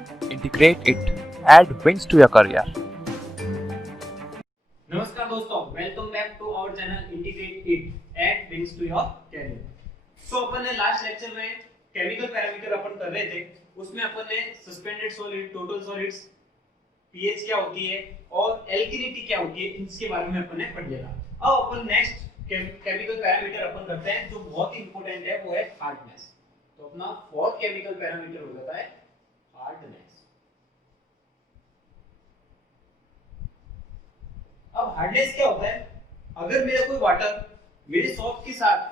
Integrate it. Add wings to your career. नमस्कार दोस्तों, welcome back to our channel integrate it add wings to your career. So अपन ने last lecture में chemical parameter अपन कर रहे थे, उसमें अपन ने suspended solid, total solids, pH क्या होती है और एल्किनिटी क्या होती है, इसके बारे में अपन ने पढ़ लिया था। अब अपन नेक्स्ट केमिकल पैरामीटर अपन करते हैं जो बहुत ही इंपॉर्टेंट है, वो है हार्डनेस। तो अपना फोर्थ केमिकल पैरामीटर हो जाता है हार्डनेस। अब हार्डनेस क्या होता है? अगर मेरा कोई वाटर मेरे सॉफ्ट के साथ,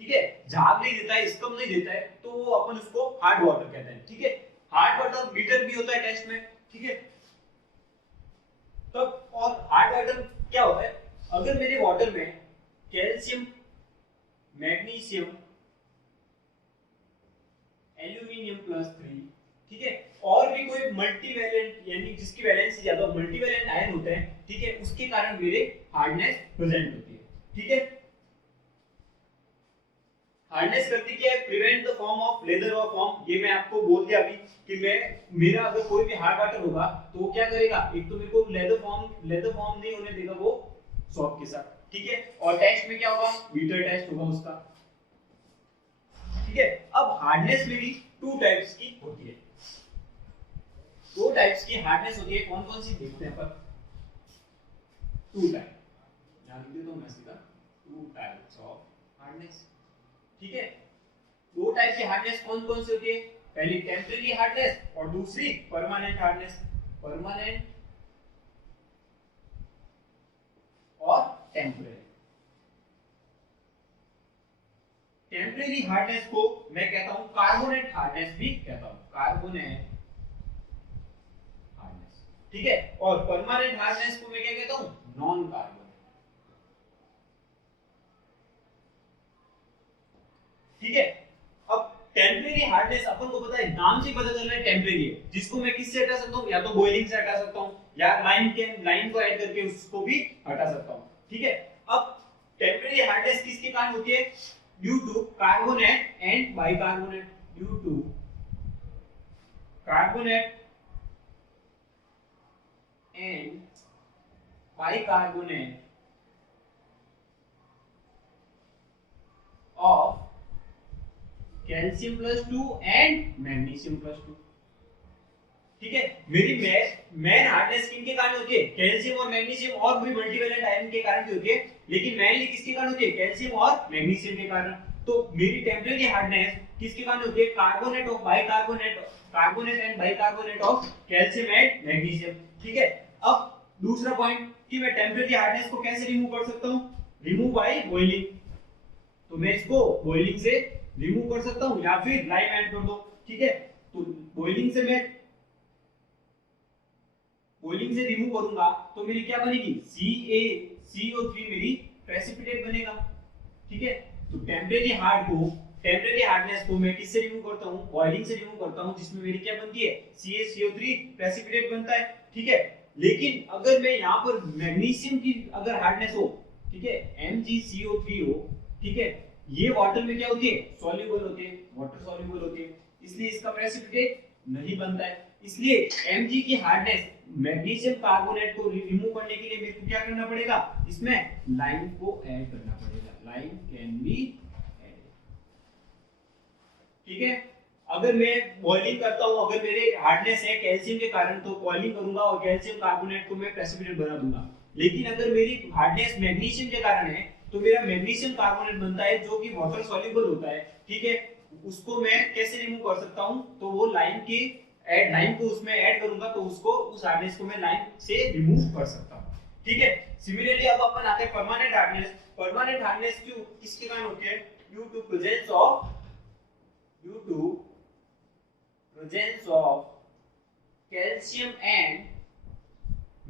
ठीक है, झाग नहीं देता है, स्कम नहीं देता है, तो वो अपन उसको हार्ड वाटर कहते हैं। ठीक है, हार्ड वाटर बिटर भी होता है टेस्ट में। ठीक है, तब और हार्ड वाटर क्या होता है? अगर मेरे वाटर में कैल्शियम, मैग्नीशियम, एल्यूमिनियम +3, ठीक है, और भी कोई मल्टीवैलेंट यानी जिसकी वैलेंसी ज्यादा मल्टीवैलेंट आयन होते हैं, ठीक है, उसके कारण मेरे हार्डनेस प्रेजेंट होती है। ठीक है, हार्डनेस करती क्या है? Prevent the form of leather और फॉर्म। ये मैं आपको बोल दिया अभी कि मेरा अगर कोई भी हार्ड वाटर होगा तो वो क्या करेगा? एक तो मेरे को लेदर फॉर्म नहीं होने देगा वो सॉफ्ट के साथ। ठीक है, और टेस्ट में क्या होगा? बीटर टेस्ट होगा उसका। ठीक है, अब हार्डनेस में भी टू टाइप्स की होती है। दो टाइप्स की हार्डनेस होती है, कौन कौन सी देखते हैं अपन। टू टाइप, यहां लिख देता हूं मैं सीधा, टू टाइप्स ऑफ हार्डनेस। ठीक है, दो टाइप की हार्डनेस कौन कौन सी होती है? पहली टेम्परेरी हार्डनेस और दूसरी परमानेंट हार्डनेस। परमानेंट और टेम्परेरी। टेम्परेरी हार्डनेस को मैं कहता हूं कार्बोनेट हार्डनेस भी कहता हूं, कार्बोनेट हार्डनेस। ठीक है, और परमानेंट हार्डनेस को मैं क्या कहता हूं? Non carbonate. ठीक है, अब टेम्परेरी हार्डनेस अपन को पता है, नाम से पता चल रहा है टेम्परेरी है, जिसको मैं किससे हटा सकता हूं? या तो बॉइलिंग से हटा सकता हूं या लाइन को ऐड करके उसको भी हटा सकता हूं। ठीक है, अब टेम्परेरी हार्डनेस किसके कारण होती है? Due to carbonate and bicarbonate. Due to carbonate and bicarbonate of calcium +2 and magnesium +2। ठीक है, मेरी मेन हार्डनेस किनके कारण होती है? कैल्शियम और मैग्नीशियम और भी मल्टीवैलेंट आयन के कारण भी होती है, लेकिन मेनली किसके कारण होती है? कैल्शियम और मैग्नीशियम के कारण। तो मेरी टेम्परेरी हार्डनेस किसके कारण होती है? Carbonate of bicarbonate, carbonate and bicarbonate of calcium and magnesium. ठीक है, अब दूसरा पॉइंट कि मैं टेम्परेरी हार्डनेस को कैसे रिमूव कर सकता हूं? Remove by boiling. तो मैं इसको बॉइलिंग से रिमूव कर सकता हूं या फिर लाइम ऐड कर दो। ठीक है, तो बॉइलिंग से रिमूव करूंगा तो मेरी क्या बनेगी? CaCO3 मेरी प्रेसिपिटेट बनेगा। ठीक है, तो टेम्परेरी हार्डनेस को मैं किससे रिमूव करता हूं? बॉइलिंग से रिमूव करता हूं, जिसमें मेरी क्या बनती है? CaCO3 प्रेसिपिटेट बनता है। ठीक है, लेकिन अगर मैं यहां पर मैग्नीशियम की अगर हार्डनेस हो, ठीक है, MgCO3 हो, ठीक है, ये वाटर में क्या होती है? सॉल्युबल होती है, वाटर सॉल्युबल होती है, इसलिए इसका प्रेसिपिटेट नहीं बनता है। इसलिए Mg की हार्डनेस मैग्नीशियम कार्बोनेट को रिमूव करने के लिए मेरे को क्या करना पड़ेगा? इसमें लाइम को ऐड करना पड़ेगा। Lime can be add. ठीक है, अगर मैं बॉइलिंग करता हूं, अगर मेरे हार्डनेस है कैल्शियम के कारण, तो बॉइलिंग करूंगा और कैल्शियम कार्बोनेट को मैं प्रेसिपिटेट बना दूंगा। लेकिन अगर मेरी हार्डनेस मैग्नीशियम के कारण है तो मेरा मैग्नीशियम कार्बोनेट बनता है जो कि वाटर सॉल्युबल होता है। ठीक है, उसको मैं कैसे रिमूव कर सकता हूं? तो वो लाइम को उसमें ऐड करूंगा तो उस हार्डनेस को मैं लाइम से रिमूव कर सकता हूं। ठीक है, सिमिलरली अब अपन आते हैं परमानेंट हार्डनेस। परमानेंट हार्डनेस क्यों किसके कारण होती है? Due to presence of calcium and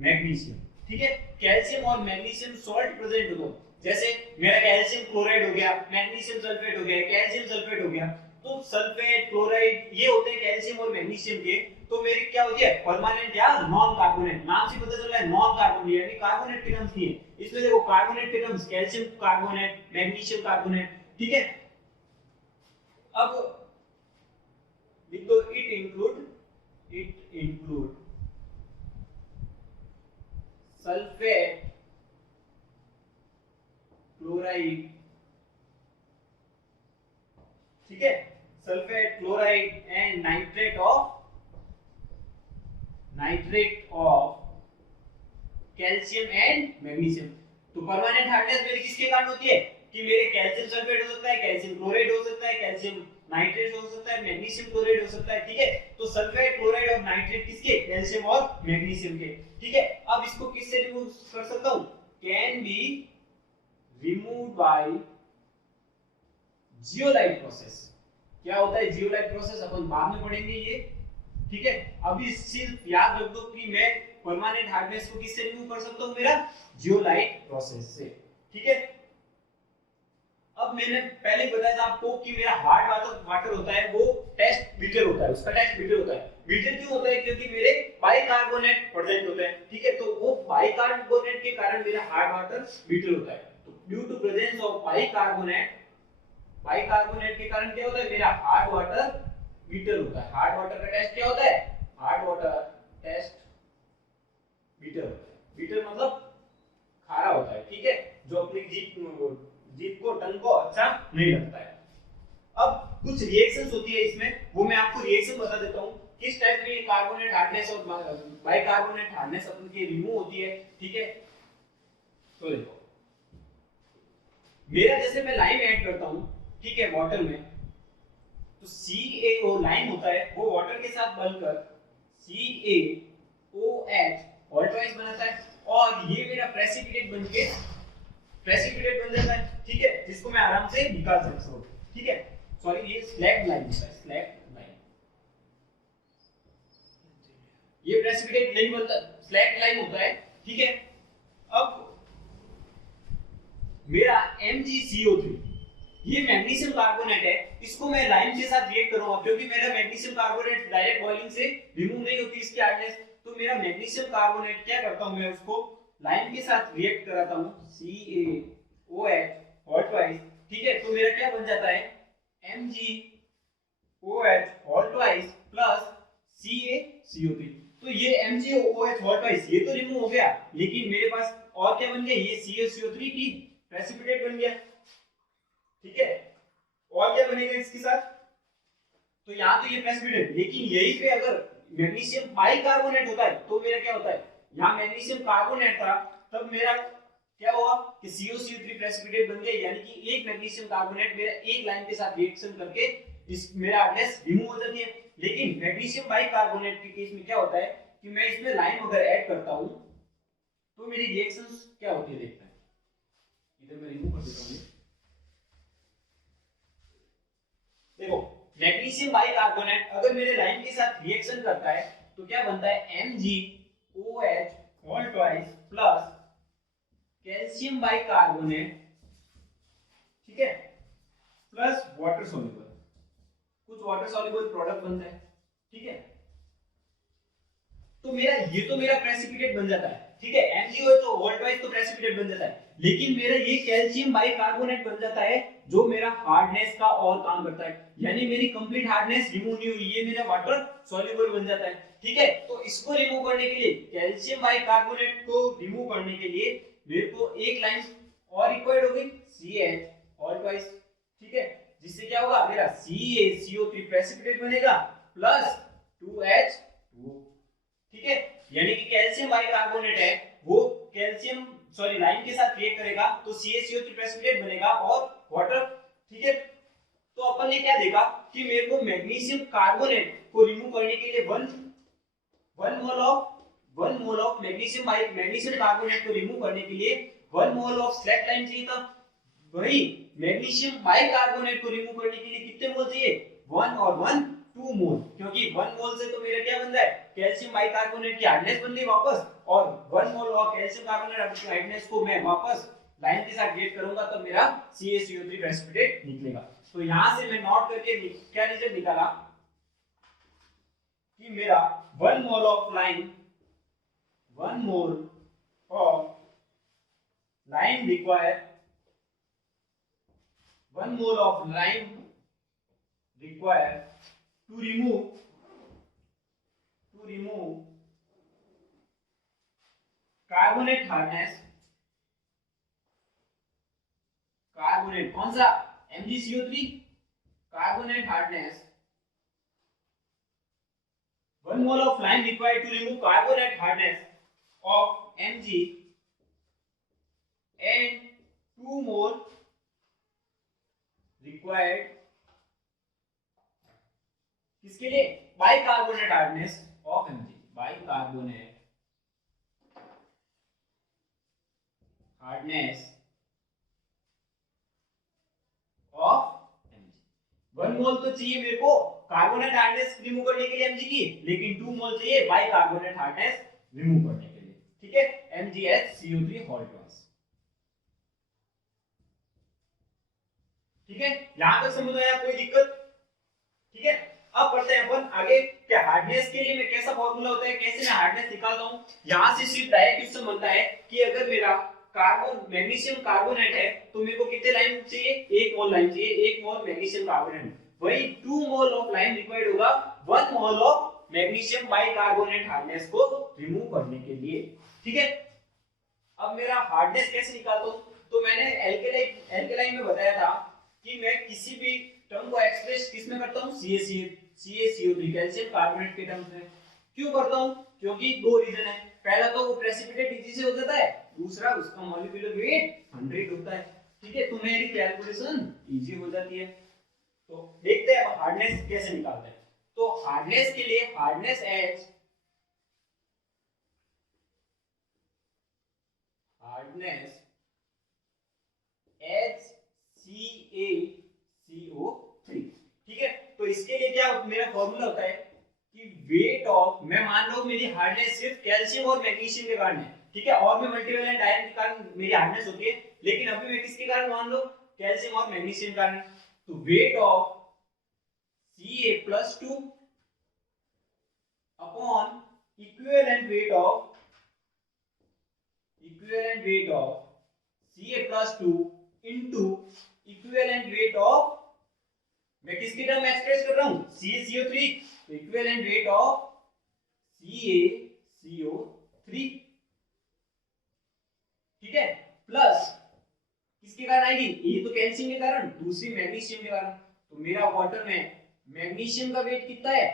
magnesium. ठीक है, कैल्शियम और मैग्नीशियम सॉल्ट प्रेजेंट हो, जैसे मेरा कैल्शियम क्लोराइड हो गया, मैग्नीशियम सल्फेट हो गया, कैल्शियम सल्फेट हो गया, तो सल्फेट क्लोराइड ये होते हैं कैल्शियम और मैग्नीशियम के। तो मेरी क्या होती है? परमानेंट या नॉन कार्बोनेट। नाम से पता चल रहा है नॉन कार्बोनेट, यानी कार्बोनेट के टर्म्स नहीं है, इसमें देखो कार्बोनेट के terms calcium carbonate, magnesium carbonate. ठीक है, अब लिख दो इट include sulfate, chloride, ठीक है, sulphate, chloride and nitrate of calcium and magnesium. तो परमानेंट हार्डनेस मेरी किसके कारण होती है कि मेरे कैल्शियम सल्फेट हो सकता है, कैल्शियम क्लोराइड हो सकता है, कैल्शियम नाइट्रेट हो सकता है, मैग्नीशियम क्लोराइड हो सकता है, ठीक है। तो सल्फेट, क्लोराइड और नाइट्रेट किसके, कैल्शियम और मैग्नीशियम के, ठीक है। अब इसको किससे रिमूव कर सकता हूं, can be removed by zeolite process. क्या होता है जियोलाइट प्रोसेस, अपन बाद में पढ़ेंगे ये, ठीक है। अभी सिर्फ याद रख दो कि मैं परमानेंट हार्डनेस को किससे रिमूव कर सकता हूं, मेरा जियोलाइट प्रोसेस से, ठीक है। अब मैंने पहले बताया था आपको कि मेरा हार्ड वाटर होता है वो टेस्ट बिटर होता है, उसका टेस्ट बिटर होता है। बिटर क्यों होता है, क्योंकि मेरे बाइकार्बोनेट प्रेजेंट होते हैं, ठीक है। तो वो बाइकार्बोनेट के कारण मेरा हार्ड वाटर बिटर होता है। तो due to presence of bicarbonate के कारण क्या होता है, मेरा हार्ड वाटर बिटर होता है। हार्ड वाटर का टेस्ट क्या होता है, हार्ड वाटर टेस्ट बिटर होता है। बिटर मतलब खारा होता है, ठीक है, जो अपनी जीभ को टंग को अच्छा नहीं लगता है। अब कुछ रिएक्शंस होती है इसमें, वो मैं आपको रिएक्शन बता देता हूं किस टाइप में कार्बोनेट हार्डनेस और बाइकार्बोनेट हार्डनेस अपन की रिमूव होती है, ठीक है। तो देखो मेरा जैसे मैं लाइम ऐड करता हूं, ठीक है, वाटर में, तो CaO लाइम होता है वो वाटर के साथ बनकर CaOH ऑल्टराइज बनाता है और ये मेरा प्रेसिपिटेट बन जाता है, ठीक है, जिसको मैं आराम से निकाल सकता हूं, ठीक है। सॉरी ये स्लैग लाइम होता है, स्लैग लाइम, ये प्रेसिपिटेट नहीं बनता, स्लैग लाइम होता है, ठीक है। अब मेरा MgCO3 ये मैग्नीशियम कार्बोनेट है, इसको मैं लाइम के साथ रिएक्ट करूंगा क्योंकि मेरा मैग्नीशियम कार्बोनेट डायरेक्ट बॉइलिंग से रिमूव नहीं होती इसकी हार्डनेस। तो मेरा मैग्नीशियम कार्बोनेट क्या करता हूं, मैं उसको लाइम के साथ रिएक्ट कराता हूं CaOH और ट्वाइस, ठीक है। तो मेरा क्या बन जाता है MgOH और ट्वाइस प्लस CaCO3। तो ये MgOH और ट्वाइस ये तो रिमूव हो गया, लेकिन मेरे पास और क्या बन गया, ये CaCO3 की प्रेसिपिटेट बन गया, ठीक है। और क्या बनेगा इसके साथ, तो यहां तो ये प्रेसिपिटेट, लेकिन यहीं पे अगर मैग्नीशियम बाइकार्बोनेट होता है तो मेरा क्या होता है, यहां मैग्नीशियम कार्बोनेट था तब मेरा क्या हुआ कि COCO3 प्रेसिपिटेट बन गया, यानी कि एक मैग्नीशियम कार्बोनेट मेरा एक लाइन के साथ रिएक्शन करके इस मेरा हार्डनेस रिमूव हो जाती है। लेकिन मैग्नीशियम बाइकार्बोनेट के केस में क्या होता है कि मैं इसमें लाइम अगर ऐड करता हूं तो मेरी रिएक्शंस क्या होती है, देखते हैं। इधर मैं रिमूव कर देता हूं, देखो मैग्नीशियम बाइकार्बोनेट अगर मेरे लाइम के साथ रिएक्शन करता है तो क्या बनता है MgOH all twice plus calcium bicarbonate, ठीक है, प्लस वाटर सॉल्युबल, कुछ वाटर सॉल्युबल प्रोडक्ट बनता है, ठीक है। तो मेरा ये तो मेरा प्रेसिपिटेट बन जाता है, ठीक है, MgOH तो ऑल ट्वाइस तो प्रेसिपिटेट बन जाता है, लेकिन मेरा ये कैल्शियम बाइकार्बोनेट बन जाता है जो मेरा हार्डनेस का और काम करता है, यानी मेरी कंप्लीट हार्डनेस रिमूव नहीं हुई, ये मेरा वाटर सॉल्युबल बन जाता है, ठीक है। तो इसको रिमूव करने के लिए, कैल्शियम बाइकार्बोनेट को रिमूव करने के लिए मेरे को एक लाइन और रिक्वायर्ड होगी CH ऑल ट्वाइस, ठीक है, जिससे क्या होगा मेरा CaCO3 प्रेसिपिटेट बनेगा प्लस 2H2, ठीक है। यानी कि कैल्शियम बाइकार्बोनेट है वो कैल्शियम सॉरी लाइम के साथ रिएक्ट करेगा तो CaCO3 प्रेसिपिटेट बनेगा और वाटर, ठीक है। तो अपन ने क्या देखा कि मेरे को मैग्नीशियम कार्बोनेट को रिमूव करने के लिए 1 मोल ऑफ मैग्नीशियम कार्बोनेट को रिमूव करने के लिए 1 मोल ऑफ स्लैक लाइम चाहिए था। वही मैग्नीशियम बाइकार्बोनेट को रिमूव करने के लिए कितने मोल चाहिए, 1 और 1 2 मोल, क्योंकि 1 मोल से तो मेरा क्या बन रहा है, कैल्शियम बाइकार्बोनेट की हार्डनेस बन गई वापस, और 1 मोल ऑफ कैल्शियम कार्बोनेट की हार्डनेस को मैं वापस लाइन के साथ रिएक्ट करूंगा तब मेरा CaCO3 प्रेसिपिटेट निकलेगा। तो यहां से मैं नोट करके क्या रिजल्ट निकाला कि मेरा 1 mole of line 1 mole of line require 1 mole of lime required to remove remove carbonate hardness, carbonate कौन सा MgCO3 carbonate hardness, 1 mole of lime required to remove carbonate hardness of Mg and 2 mole required किसके लिए bicarbonate hardness of Mg, bicarbonate hardness of Mg। 1 मोल तो चाहिए मेरे को carbonate hardness remove करने के लिए Mg की, लेकिन 2 मोल चाहिए बाइकार्बोनेट हार्डनेस रिमूव करने के लिए। ठीक है, MgHCO3 होल ट्वाइस। ठीक है, यहां तक समझ आया, कोई दिक्कत? ठीक है, अब पढ़ते हैं अपन आगे क्या हार्डनेस के लिए मैं कैसा फार्मूला होता है, कैसे मैं हार्डनेस निकालता हूं। यहां से सिर्फ डायरेक्ट क्वेश्चन बनता है कि अगर मेरा कार्बन मैग्नीशियम कार्बोनेट है तो मेरे को कितने लाइन चाहिए, 1 मोल लाइन चाहिए, 1 मोल मैग्नीशियम कार्बोनेट। वही 2 मोल ऑफ लाइन रिक्वायर्ड होगा 1 mole of magnesium bicarbonate hardness को रिमूव करने के लिए। ठीक है, अब मेरा हार्डनेस कैसे निकालता हूं, तो मैंने एल्केलाइन में बताया था कि मैं किसी भी टर्म को एक्सप्रेस किस में करता हूं, CaCO3 कैल्शियम कार्बोनेट के टर्म्स में। क्यों करता हूं, क्योंकि दो रीजन है। पहला तो वो प्रेसिपिटेट इजी से हो जाता है, दूसरा उसका मॉलिक्यूलर वेट 100 होता है। ठीक है, तो मेरी कैलकुलेशन इजी हो जाती है। तो देखते हैं अब हार्डनेस कैसे निकालते हैं। तो हार्डनेस के लिए हार्डनेस H HCaCO3। ठीक है, तो इसके लिए क्या मेरा फॉर्मूला होता है कि वेट ऑफ, मैं मान लो मेरी हार्डनेस सिर्फ कैल्शियम और मैग्नीशियम के कारण है। ठीक है, और भी मल्टीवैलेंट आयन के कारण मेरी हार्डनेस होती है, लेकिन अभी मैं किसके कारण मान लो, कैल्शियम और मैग्नीशियम के कारण। तो wait of Ca+2 upon equivalent weight of Ca+2 into equivalent weight of, मैं किसके टर्म में एक्सप्रेस कर रहा हूं, CaCO3, तो इक्विवेलेंट वेट ऑफ CaCO3। ठीक है, प्लस किसके कारण आएगी, ये तो कैल्शियम के कारण, दूसरी मैग्नीशियम के कारण। तो मेरा वाटर में मैग्नीशियम का वेट कितना है,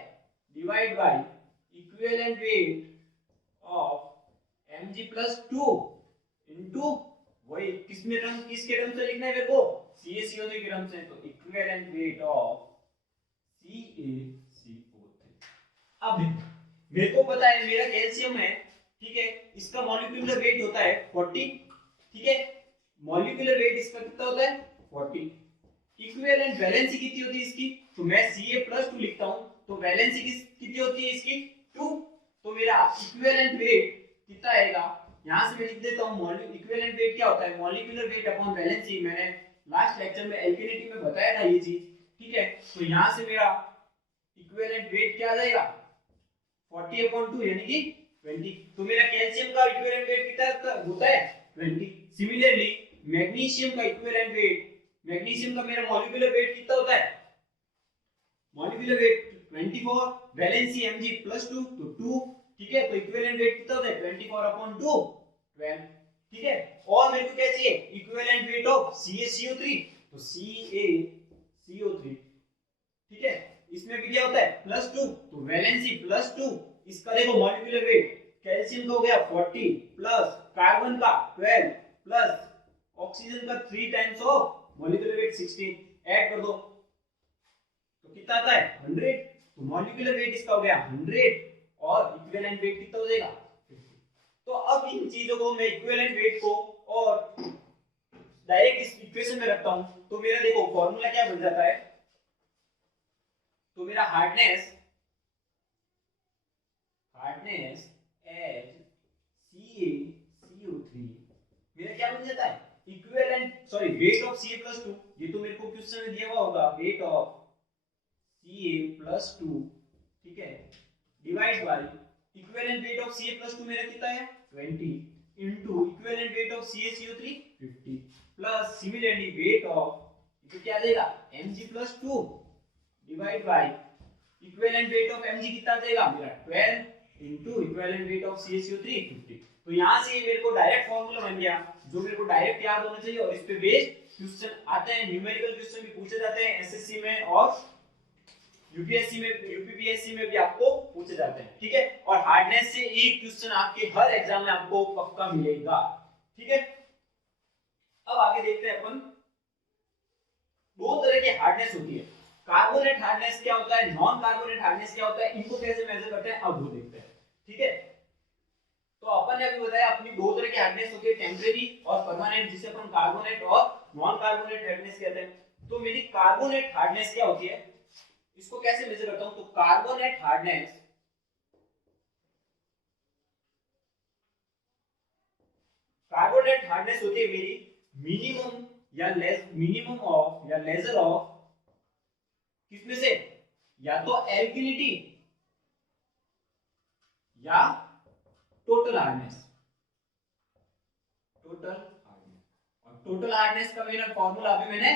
divide by equivalent weight of Mg+2 into वही किसके टर्म से लिखना है मेरे को, CaCO3 के टर्म से, तो इक्विवेलेंट वेट ऑफ CaCO3। अब देखो मेरे को पता है मेरा कैल्शियम है, ठीक है, इसका मॉलिक्यूलर वेट होता है 40। ठीक है, मॉलिक्यूलर वेट इसका कितना होता है 40। इक्विवेलेंट वैलेंसी कितनी होती है इसकी, तो मैं Ca+2 लिखता हूं, तो वैलेंसी कितनी होती है इसकी 2। तो मेरा इक्विवेलेंट वेट कितना आएगा, यहां से मैं लिख देता हूं, इक्विवेलेंट वेट क्या होता है, मॉलिक्यूलर वेट अपॉन वैलेंसी। मैंने लास्ट लेक्चर में एल्केनिटी में बताया था ये चीज। ठीक है, तो यहां से मेरा इक्विवेलेंट वेट क्या आ जाएगा 40/2 यानी कि 20। तो मेरा कैल्शियम का इक्विवेलेंट वेट कितना होता है 20। सिमिलरली मैग्नीशियम का इक्विवेलेंट वेट, मैग्नीशियम का मेरा मॉलिक्यूलर वेट कितना होता है, मॉलिक्यूलर वेट 24, वैलेंसी Mg+2 तो 2। ठीक है, तो इक्विवेलेंट वेट कितना होता है 24/2 12। ठीक है, और मेरे को क्या चाहिए, इक्विवेलेंट वेट ऑफ CaCO3, तो CaCO3। ठीक है, इसमें भी क्या होता है +2, तो वैलेंसी +2, इसका देखो मॉलिक्यूलर वेट, कैल्शियम का हो गया 40 प्लस कार्बन का 12 प्लस ऑक्सीजन का 3 times of molecular weight 16, add कर दो तो कितना आता है 100। तो मॉलिक्यूलर वेट इसका हो गया 100 और इक्विवेलेंट वेट कितना हो जाएगा 50। तो अब इन चीजों को मैं इक्विवेलेंट वेट को और डायरेक्ट इस इक्वेशन में रखता हूं, तो मेरा देखो फॉर्मूला क्या बन जाता है, तो मेरा हार्डनेस HCaCO3 मेरा क्या बन जाता है, इक्विवेलेंट वेट ऑफ Ca+2, ये तो मेरे को क्वेश्चन में दिया हुआ होगा, वेट ऑफ Ca+2। ठीक है, divide by equivalent weight of Ca+2 मेरा कितना है 20 into equivalent weight of CaCO3 50 plus similarly weight of, तो क्या आ जाएगा Mg+2 divide by equivalent weight of Mg कितना आ जाएगा मेरा 12 into equivalent weight of CaCO3 50। तो यहां से मेरे को डायरेक्ट फार्मूला बन गया जो मेरे को डायरेक्ट याद होना चाहिए, और इस पे बेस्ड क्वेश्चन आते हैं, न्यूमेरिकल क्वेश्चन भी पूछे जाते हैं एसएससी में और यूपीएससी में, यूपीपीएससी में भी आपको पूछे जाते हैं, ठीक है। और हार्डनेस से एक क्वेश्चन आपके हर एग्जाम में आपको पक्का मिलेगा, ठीक है। अब आगे देखते हैं अपन, दो तरह की हार्डनेस होती है, कार्बोनेट हार्डनेस क्या होता है, नॉन कार्बोनेट हार्डनेस क्या होता है, इनको कैसे मेजर करते हैं अब वो देखते हैं, ठीक है। तो अपन ने अभी बताया अपनी दो तरह की हार्डनेस होती है, टेम्परेरी और परमानेंट, जिसे अपन कार्बोनेट और नॉन कार्बोनेट हार्डनेस कहते हैं। तो मेरी कार्बोनेट हार्डनेस क्या होती है, इसको कैसे मेजर करता हूं, तो कार्बोनेट हार्डनेस होती है मेरी मिनिमम या लेजर ऑफ किसमें से, या तो एल्किलिटी या टोटल हार्डनेस। और टोटल हार्डनेस का मेरा फॉर्मूला अभी मैंने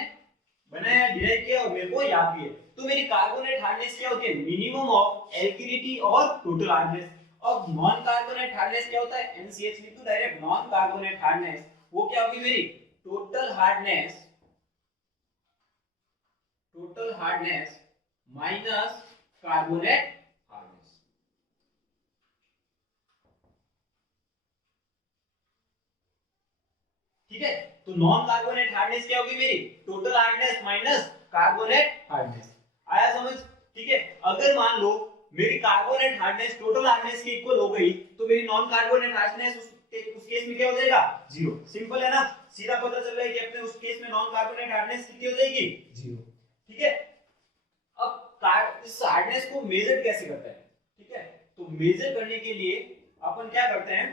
बनाया, डिराइव किया और मेरे को याद भी है। तो मेरी कार्बोनेट हार्डनेस क्या होती है, मिनिमम ऑफ एल्किलिटी और टोटल हार्डनेस। अब नॉन कार्बोनेट हार्डनेस क्या होता है, NaCH लिख दो डायरेक्ट, नॉन कार्बोनेट हार्डनेस वो क्या होगी मेरी, total hardness minus carbonate hardness. ठीक है, तो नॉन कार्बोनेट हार्डनेस क्या होगी मेरी, total hardness minus carbonate hardness. आया समझ, ठीक है। अगर मान लो मेरी कार्बोनेट हार्डनेस टोटल हार्डनेस के इक्वल हो गई तो मेरी नॉन कार्बोनेट हार्डनेस उस केस में क्या हो जाएगा, जीरो। सिंपल है ना, सीधा पता चल रहा है कि अपने उस केस में नॉन कार्बोनेट हार्डनेस कितनी हो जाएगी, जीरो, ठीक है। अब इस हार्डनेस को मेजर कैसे करते हैं, ठीक है। तो मेजर करने के लिए अपन क्या करते हैं,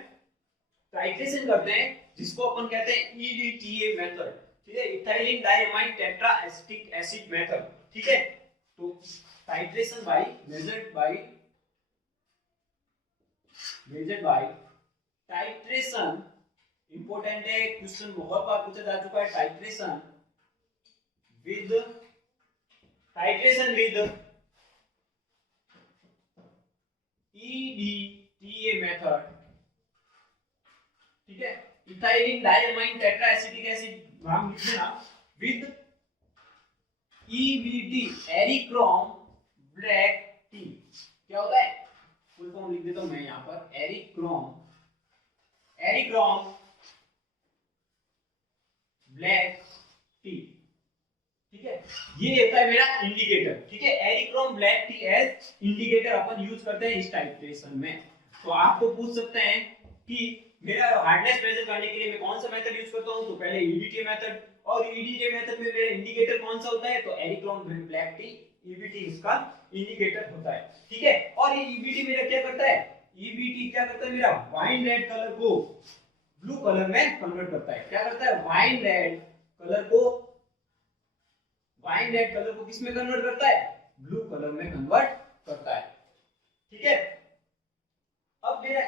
टाइट्रेशन करते हैं, जिसको अपन कहते हैं EDTA मेथड, ठीक है, ethylene diamine tetraacetic acid method, ठीक है। तो titration bye measured by titration, important है, क्वेश्चन बहुत बार पूछा जा चुका है, टाइट्रेशन विद EDTA मेथड, ठीक है। इथाइलिन डाइअमाइन टेट्राएसिटिक एसिड नाम लिख देना, विद EBT एरिक्रोम ब्लैक टी। क्या होता है, फुल फॉर्म लिख देता हूं मैं यहां पर, एरिक्रोम ब्लैक टी, ठीक है। ये होता है मेरा इंडिकेटर, ठीक है। एरिक्रोम ब्लैक टी एज इंडिकेटर अपन यूज करते हैं इस टाइट्रेशन में। तो आपको पूछ सकते हैं कि मेरा हार्डनेस मेजर करने के लिए मैं कौन सा मेथड यूज करता हूं, तो पहले EDTA मेथड, और EDTA मेथड में मेरा इंडिकेटर कौन सा होता है, तो एरिक्रोम ब्लैक टी, EBT इसका इंडिकेटर होता है, ठीक है। और ये EBT मेरा क्या करता है, EBT क्या करता है, मेरा वाइन रेड कलर को ब्लू कलर में कन्वर्ट करता है। क्या करता है, वाइन रेड कलर को किस में कन्वर्ट करता है, ब्लू कलर में कन्वर्ट करता है, ठीक है। अब मेरा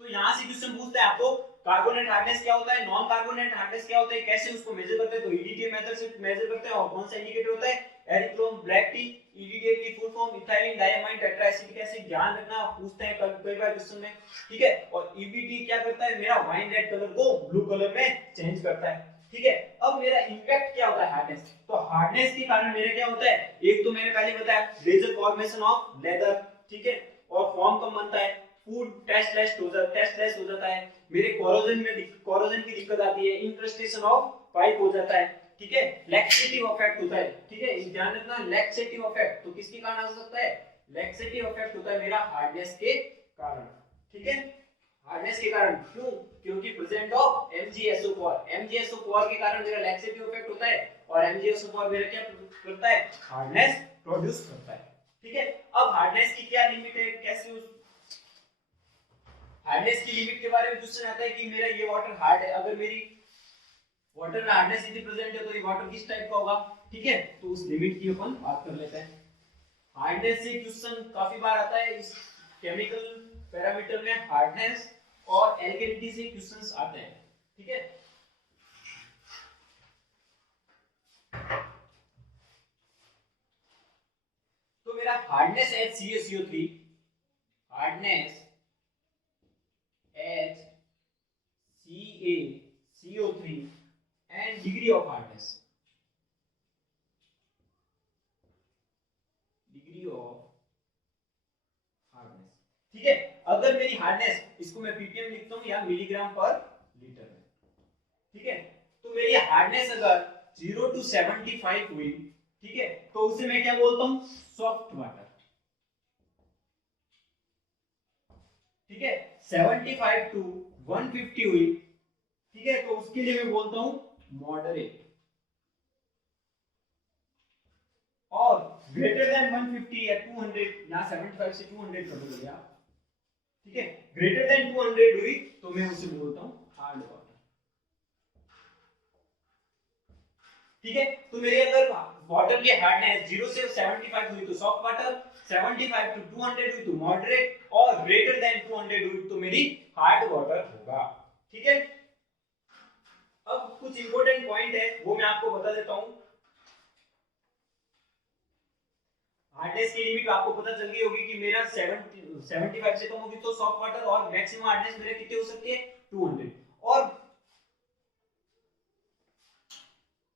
तो यहां से क्वेश्चन पूछता है आपको कार्बोनेट हार्डनेस क्या होता है, नॉन कार्बोनेट हार्डनेस क्या होता है, कैसे उसको मेजर करते हैं, तो EDTA मेथड से मेजर करते हैं। और कौन सा इंडिकेटर होता है, एरिथ्रोम ब्लैक टी, EDTA की full form ethylene diamine tetraacetic acid, ध्यान रखना पूछते हैं कई बार क्वेश्चन में, ठीक है। और EBT क्या करता है, मेरा वाइन रेड कलर को ब्लू कलर में चेंज करता है, ठीक है। अब मेरा इंपैक्ट क्या होता है हार्डनेस, तो हार्डनेस के कारण मेरा क्या होता है, एक तो मैंने पहले बताया लेजर फॉर्मेशन ऑफ लेदर, ठीक है, और फॉर्म कम बनता है, फूड टेस्टलेस हो जाता है, मेरे कोरोजन की दिक्कत आती है, इंक्रस्टेशन ऑफ पाइप हो जाता है, ठीक है, लैक्सेटिव इफेक्ट होता है, ठीक है, ध्यान रखना लैक्सेटिव इफेक्ट, तो किसके कारण हो सकता है, लैक्सेटिव इफेक्ट होता है मेरा हार्डनेस के कारण, ठीक है। हार्डनेस के कारण क्यों, क्योंकि प्रेजेंट ऑफ MgSO4 के कारण मेरा लैक्सेटिव इफेक्ट होता है, और MgSO4 मेरा क्या करता है, हार्डनेस प्रोड्यूस करता है, ठीक है। अब हार्डनेस की क्या लिमिट है, कैसे उस हार्डनेस की लिमिट के बारे में क्वेश्चन आता है कि मेरा ये वाटर हार्ड है, अगर मेरी वाटर में हार्डनेस यदि प्रेजेंट है तो ये वाटर किस टाइप का होगा, ठीक है। तो उस लिमिट की अपन बात कर लेते हैं। हार्डनेस से क्वेश्चन काफी बार आता है, इस केमिकल पैरामीटर में हार्डनेस और एल्कलिनिटी से क्वेश्चंस आते हैं, ठीक है। तो मेरा hardness at CaCO3 hardness H CaCO3 and degree of hardness. Degree of hardness. ठीक है, अगर मेरी हार्डनेस, इसको मैं पीपीएम लिखता हूं या मिलीग्राम पर लीटर में, ठीक है, तो मेरी हार्डनेस अगर 0 to 75 हुई, ठीक है, तो उसे मैं क्या बोलता हूं, सॉफ्ट वाटर, ठीक है। 75 to 150 हुई, ठीक है, तो उसके लिए मैं बोलता हूं मॉडरेट, और ग्रेटर देन 150 या 200, यहां 75 से 200 कर दो भैया, ठीक है, ग्रेटर देन 200 हुई तो मैं उसे बोलता हूं हार्ड वाटर, ठीक है। तो मेरे अगर वाटर की हार्डनेस 0 से 75 हुई तो सॉफ्ट वाटर, 75 टू 200 हुई तो मॉडरेट, और ग्रेटर देन 200 हुई तो मेरी हार्ड वाटर होगा, ठीक है। अब कुछ इंपॉर्टेंट पॉइंट है वो मैं आपको बता देता हूं। हार्डनेस की लिमिट आपको पता चल गई होगी कि मेरा 75 से कम होगी तो सॉफ्ट वाटर, और मैक्सिमम हार्डनेस मेरे कितने हो सकती है, 200, और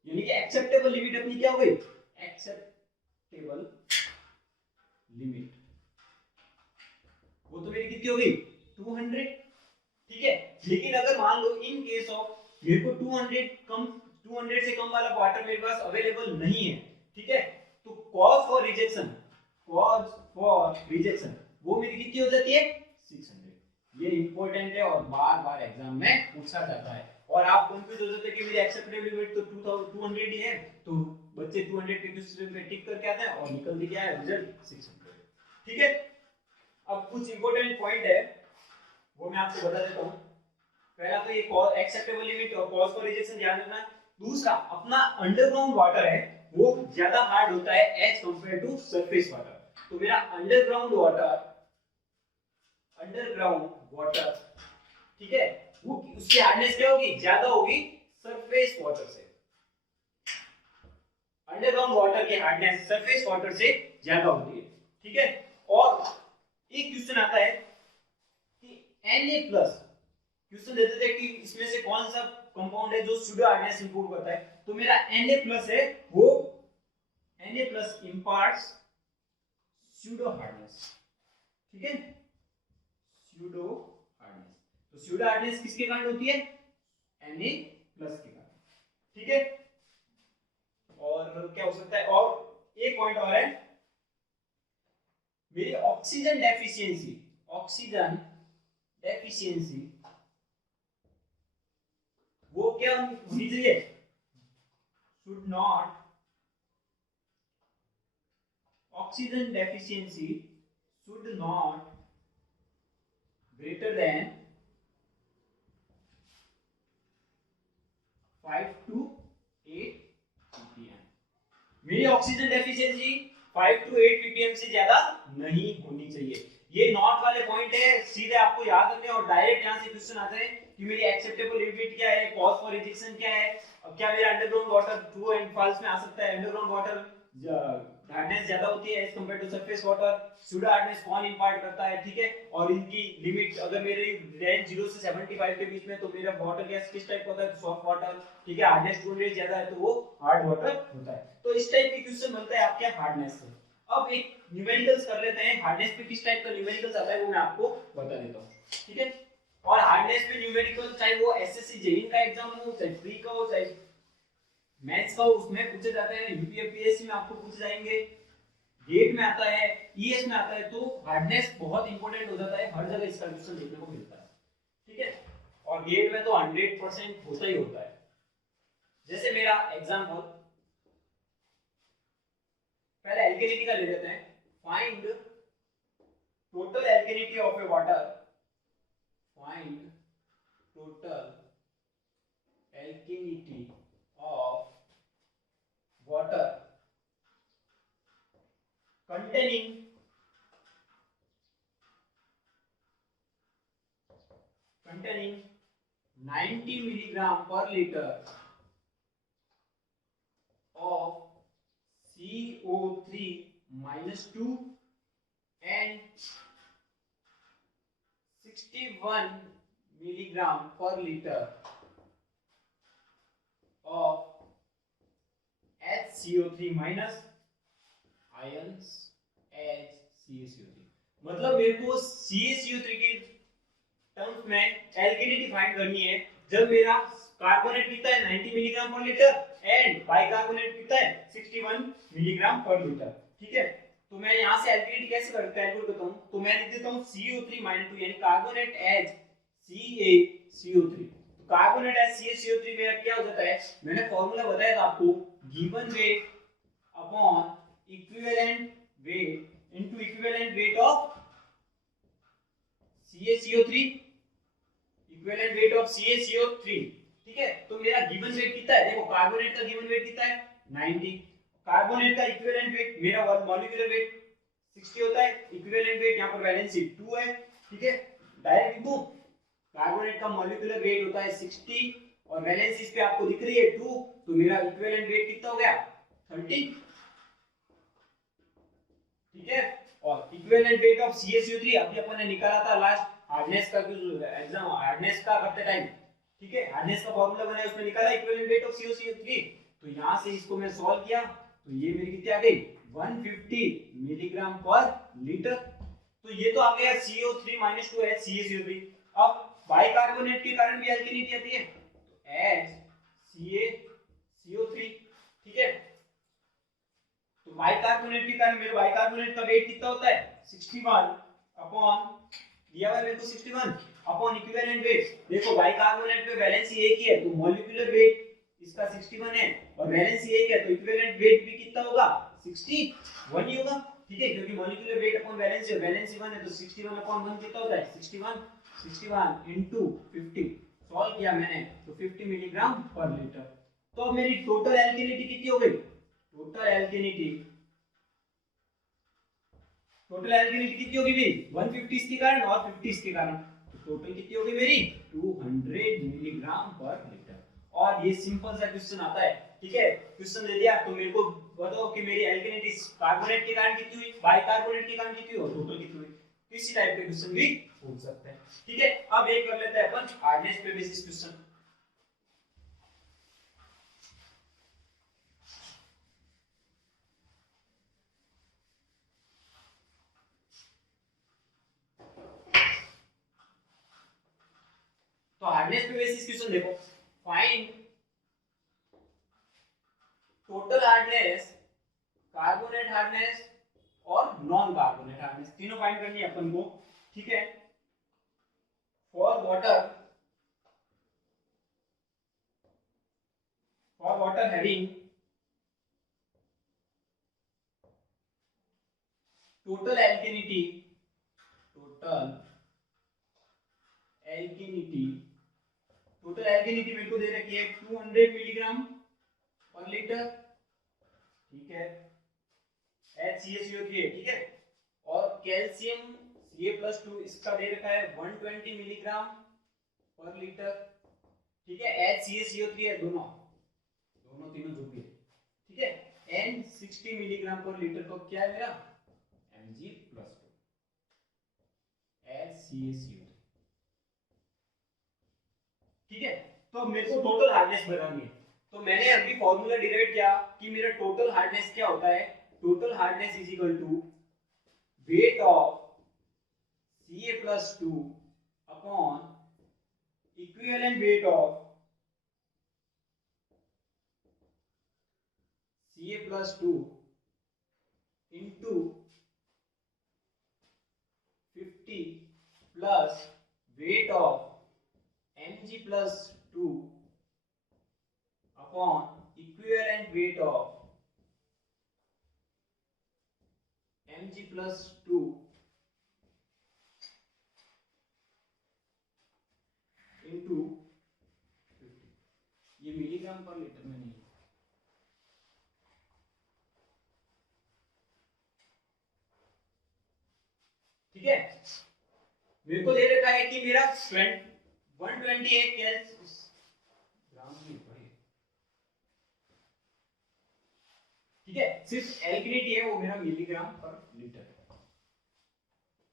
यानी कि एक्सेप्टेबल लिमिट अपनी क्या हो गई, एक्सेप्टेबल लिमिट, वो तो मेरी कितनी हो गई, 200, ठीक है। लेकिन अगर मान लो इन केस ऑफ मेरे को 200 से कम वाला वाटर मेरे पास अवेलेबल नहीं है, ठीक है, तो कॉज फॉर रिजेक्शन वो मेरी कितनी हो जाती है, 600। ये इंपॉर्टेंट है और बार बार एग्जाम में पूछा जाता है, और आप कंफ्यूज हो जाते हैं कि मेरी एक्सेप्टेबल लिमिट तो 200 ही है, तो बच्चे 200 के क्वेश्चन पे टिक करके आते हैं और निकलती क्या है, रिजल्ट 600, ठीक है। अब कुछ इंपॉर्टेंट पॉइंट है वो मैं आपको बता देता हूं। पहला तो ये एक्सेप्टेबल लिमिट और कॉज फॉर रिजेक्शन ध्यान रखना। दूसरा, अपना अंडरग्राउंड वाटर है वो ज्यादा हार्ड होता है as compare to surface water. तो मेरा अंडरग्राउंड वाटर, ठीक है, वो उसकी हार्डनेस क्या होगी, ज्यादा होगी सरफेस वाटर से। अंडरग्राउंड वाटर की हार्डनेस सरफेस वाटर से ज्यादा होती है, ठीक है। और एक क्वेश्चन आता है कि Na+ क्वेश्चन देते थे कि इसमें से कौन सा कंपाउंड है जो सूडो हार्डनेस इंप्रूव करता है, तो मेरा Na+ है, वो Na+ इंपार्ट्स सूडो हार्डनेस, ठीक है, सूडो हार्डनेस। तो सूडो हार्डनेस किसके कारण होती है, Na+ के कारण, ठीक है। और क्या हो सकता है, और एक पॉइंट और है, मेरी ऑक्सीजन डेफिशिएंसी वो क्या होनी चाहिए, should not, oxygen deficiency should not greater than 5 to 8 ppm। मेरी ऑक्सीजन डेफिशिएंसी 5 to 8 ppm से ज्यादा नहीं होनी चाहिए। ये नॉट वाले पॉइंट है, सीधे आपको याद रखने और डायरेक्ट यहां से क्वेश्चन आता है कि मेरी एक्सेप्टेबल लिमिट क्या है, कॉज फॉर रिजेक्शन क्या है। अब क्या मेरा underground water true and false में आ सकता है, अंडरग्राउंड वाटर हार्डनेस ज्यादा होती है as compare to surface water, pseudo hardness कौन इंपार्ट करता है, ठीक है। और इनकी लिमिट अगर मेरी रेंज 0 से 75 के बीच में, तो मेरा वाटर गैस किस टाइप का होता है, सॉफ्ट वाटर, ठीक है। हार्डनेस 200 ज्यादा है तो वो हार्ड वाटर होता है। तो इस टाइप के क्वेश्चन बनता है आपके हार्डनेस से। अब एक न्यूमेरिकल्स कर लेते हैं, हार्डनेस पे किस टाइप का न्यूमेरिकल्स आता है वो मैं आपको बता देता हूं, ठीक है। और हार्डनेस पे न्यूमेरिकल चाहे वो एसएससी जेईई का एग्जाम हो, चाहे प्री का हो, चाहे मैथ्स का हो, उसमें पूछे जाते हैं, यूपीएससी में आपको पूछे जाएंगे, गेट में आता है, ईएस में आता है। तो हार्डनेस बहुत इंपॉर्टेंट हो जाता है, हर जगह इसका क्वेश्चन देखने को मिलता है, ठीक है। और गेट में तो 100% होता ही होता है। जैसे मेरा एग्जांपल, पहले एल्केनिटी का ले लेते हैं। Find total alkalinity of a water, find total alkalinity of water containing 90 milligram per liter of CO3 minus 2 and 61 milligram per liter of HCO3 minus ions HCaCO3। मतलब मेरे को CaCO3 के टर्म्स में एल्केनिटी फाइंड करनी है जब मेरा कार्बोनेट कितना है 90 milligram per litre and bicarbonate कितना है 61 मिलीग्राम पर लीटर। ठीक है, तो मैं यहाँ से एल्केनिटी कैसे कैलकुलेट करता हूँ, तो मैं लिख देता हूँ CO3 - 2 यानी कार्बोनेट एज CaCO3। तो कार्बोनेट एज CaCO3 मेरा क्या हो जाता है, मैंने फॉर्मूला बताया था आपको, given weight upon equivalent weight into equivalent weight of CaCO3 equivalent weight of CaCO3। ठीक है, तो मेरा गिवन वेट कितना है, देखो कार्बोनेट का गिवन वेट कितना है 90, कार्बोनेट का इक्विवेलेंट वेट मेरा मॉलिक्यूलर वेट 60 होता है, इक्विवेलेंट वेट यहाँ पर वैलेंसी 2 है। ठीक है, डायरेक्ट लिखूं, कार्बोनेट का मॉलिक्यूलर वेट होता है 60 और वैलेंसी इस पे आपको दिख रही है 2, तो मेरा इक्विवेलेंट वेट कितना हो गया 30। ठीक है, और इक्विवेलेंट वेट ऑफ CaCO3 अभी अपन ने निकाला था लास्ट हार्डनेस का एग्जाम हार्डनेस का करते टाइम। ठीक है, हार्डनेस का फार्मूला बनाया उसमें निकाला इक्विवेलेंट वेट ऑफ CaCO3, तो यहां से इसको मैं सॉल्व किया तो ये मेरी कितनी आ गई 150 मिलीग्राम पर लीटर। तो ये तो आ गया CO3 - 2 H CaCO3। अब बाइकार्बोनेट के कारण भी एल्केनिटी आती है, तो H CaCO3। ठीक है, तो बाइकार्बोनेट के कारण मेरे बाइकार्बोनेट का वेट कितना होता है 61 अपॉन दिया हुआ है मेरे को 61 अपॉन इक्विवेलेंट वेट। देखो बाइकार्बोनेट पे वैलेंसी एक ही है तो मॉलिक्यूलर वेट इसका 61 है और वैलेंसी एक है तो इक्विवेलेंट वेट भी कितना होगा 61 ही होगा। ठीक है, क्योंकि मॉलिक्यूलर वेट अपॉन वैलेंसी है, वैलेंसी 1 है तो 61 अपॉन 1 कितना होता है 61 इनटू 50। सॉल्व किया मैंने तो 50 मिलीग्राम पर लीटर। तो अब मेरी टोटल एल्केनिटी कितनी हो गई, टोटल एल्केनिटी कितनी होगी भाई 150 इसके कारण और 50 इसके कारण, तो टोटल कितनी होगी मेरी 200 मिलीग्राम पर लीटर। और ये सिंपल सा क्वेश्चन आता है। ठीक है, क्वेश्चन दे दिया तो मेरे को बताओ कि मेरी एल्केनिटी कार्बोनेट के कारण कितनी हुई, बाइकार्बोनेट के कारण कितनी हुई, टोटल कितनी हुई। किसी टाइप के क्वेश्चन भी पूछ सकते हैं। ठीक है, अब एक कर लेते हैं अपन हार्डनेस पे बेसिस क्वेश्चन। तो हार्डनेस पे बेसिस क्वेश्चन देखो, find total hardness, carbonate hardness और नॉन कार्बोनेट हार्डनेस, तीनों फाइंड करनी है अपन को। ठीक है, फॉर वाटर हैविंग टोटल एल्केनिटी मेरे को दे रखी है 200 मिलीग्राम पर लीटर। ठीक है, HCaCO3 है। ठीक है, और कैल्शियम Ca+2 इसका दे रखा है 120 मिलीग्राम पर लीटर। ठीक है, HCaCO3 है दोनों तीनों जो भी है। ठीक है, N 60 मिलीग्राम पर लीटर को क्या है मेरा Mg+2 HCaCO3। ठीक है, तो मेरे को टोटल हार्डनेस बनानी है, तो मैंने अभी फॉर्मूला डिराइव किया कि मेरा टोटल हार्डनेस क्या होता है, total hardness is equal to weight of Ca+2 upon equivalent weight of Ca+2 into 50 plus weight of Mg+2 upon equivalent weight of Mg+2 into 50। ये मिलीग्राम पर लीटर में नहीं, ठीक है। मेरे को दे रखा है कि मेरा 128 ग्राम में पड़े, ठीक है, सिर्फ एल्केनिटी है वो मेरा मिलीग्राम पर लीटर।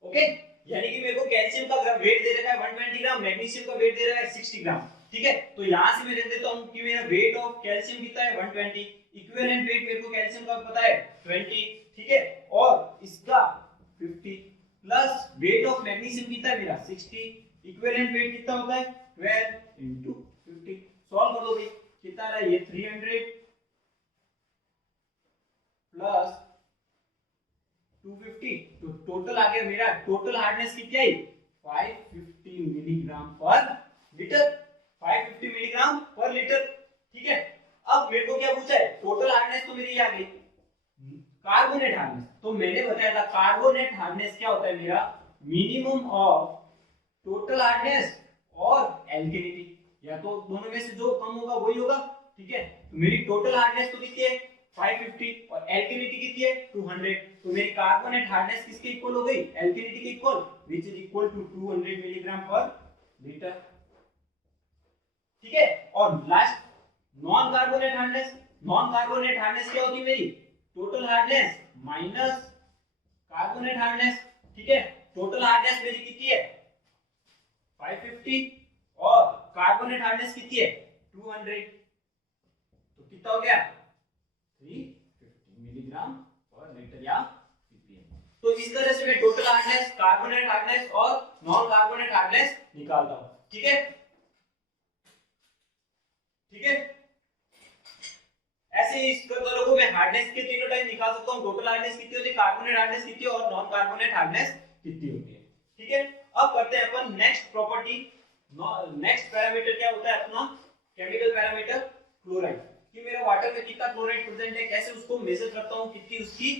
ओके, यानी कि मेरे को कैल्शियम का वेट दे रखा है 120 ग्राम, मैग्नीशियम का वेट दे रखा है 60 ग्राम, ठीक है। तो यहां से मैं लिख देता हूं कि मेरा वेट ऑफ कैल्शियम कितना है 120, इक्विवेलेंट वेट मेरे को कैल्शियम का पता है 20, ठीक है, और इसका 50 प्लस वेट ऑफ मैग्नीशियम कितना है मेरा 60, इक्विवेलेंट वेट कितना होता है 12 into 50। सॉल्व कर दो भाई, कितना आ रहा है ये 300 प्लस 250, तो टोटल आ गया मेरा, टोटल हार्डनेस कितनी आई 550 milligram per litre, 550 milligram per litre, ठीक है। अब मेरे को क्या पूछा है, टोटल हार्डनेस तो मेरी आ गई, कार्बोनेट हार्डनेस, तो मैंने बताया था कार्बोनेट हार्डनेस क्या होता है मेरा, मिनिमम ऑफ टोटल हार्डनेस और एल्केनिटी, या तो दोनों में से जो कम होगा वही होगा, ठीक है। तो मेरी टोटल हार्डनेस तो कितनी है 550 और एल्केनिटी कितनी है 200, तो मेरी कार्बोनेट हार्डनेस किसके इक्वल हो गई, एल्केनिटी के equal, which is equal to 200 milligram per litre, ठीक है। और last non carbonate hardness, non carbonate hardness क्या होती है मेरी, total hardness minus carbonate hardness, ठीक है। टोटल हार्डनेस मेरी कितनी है 550 और कार्बोनेट हार्डनेस कितनी है 200, तो कितना हो गया 350 मिलीग्राम पर लीटर या ppm। तो इस तरह से मैं टोटल हार्डनेस, कार्बोनेट हार्डनेस और नॉन कार्बोनेट हार्डनेस निकालता हूं, ठीक है, ठीक है। ऐसे ही इस तरह को मैं हार्डनेस के तीनों टाइप निकाल सकता हूं, टोटल हार्डनेस कितनी होती है, कार्बोनेट हार्डनेस कितनी है और नॉन कार्बोनेट हार्डनेस कितनी होती है, ठीक है। अब करते हैं अपन नेक्स्ट प्रॉपर्टी, नेक्स्ट पैरामीटर क्या होता है अपना केमिकल पैरामीटर क्लोराइड, कि मेरा वाटर में कितना क्लोराइड प्रेजेंट है, कैसे उसको मेजर करता हूं, कितनी उसकी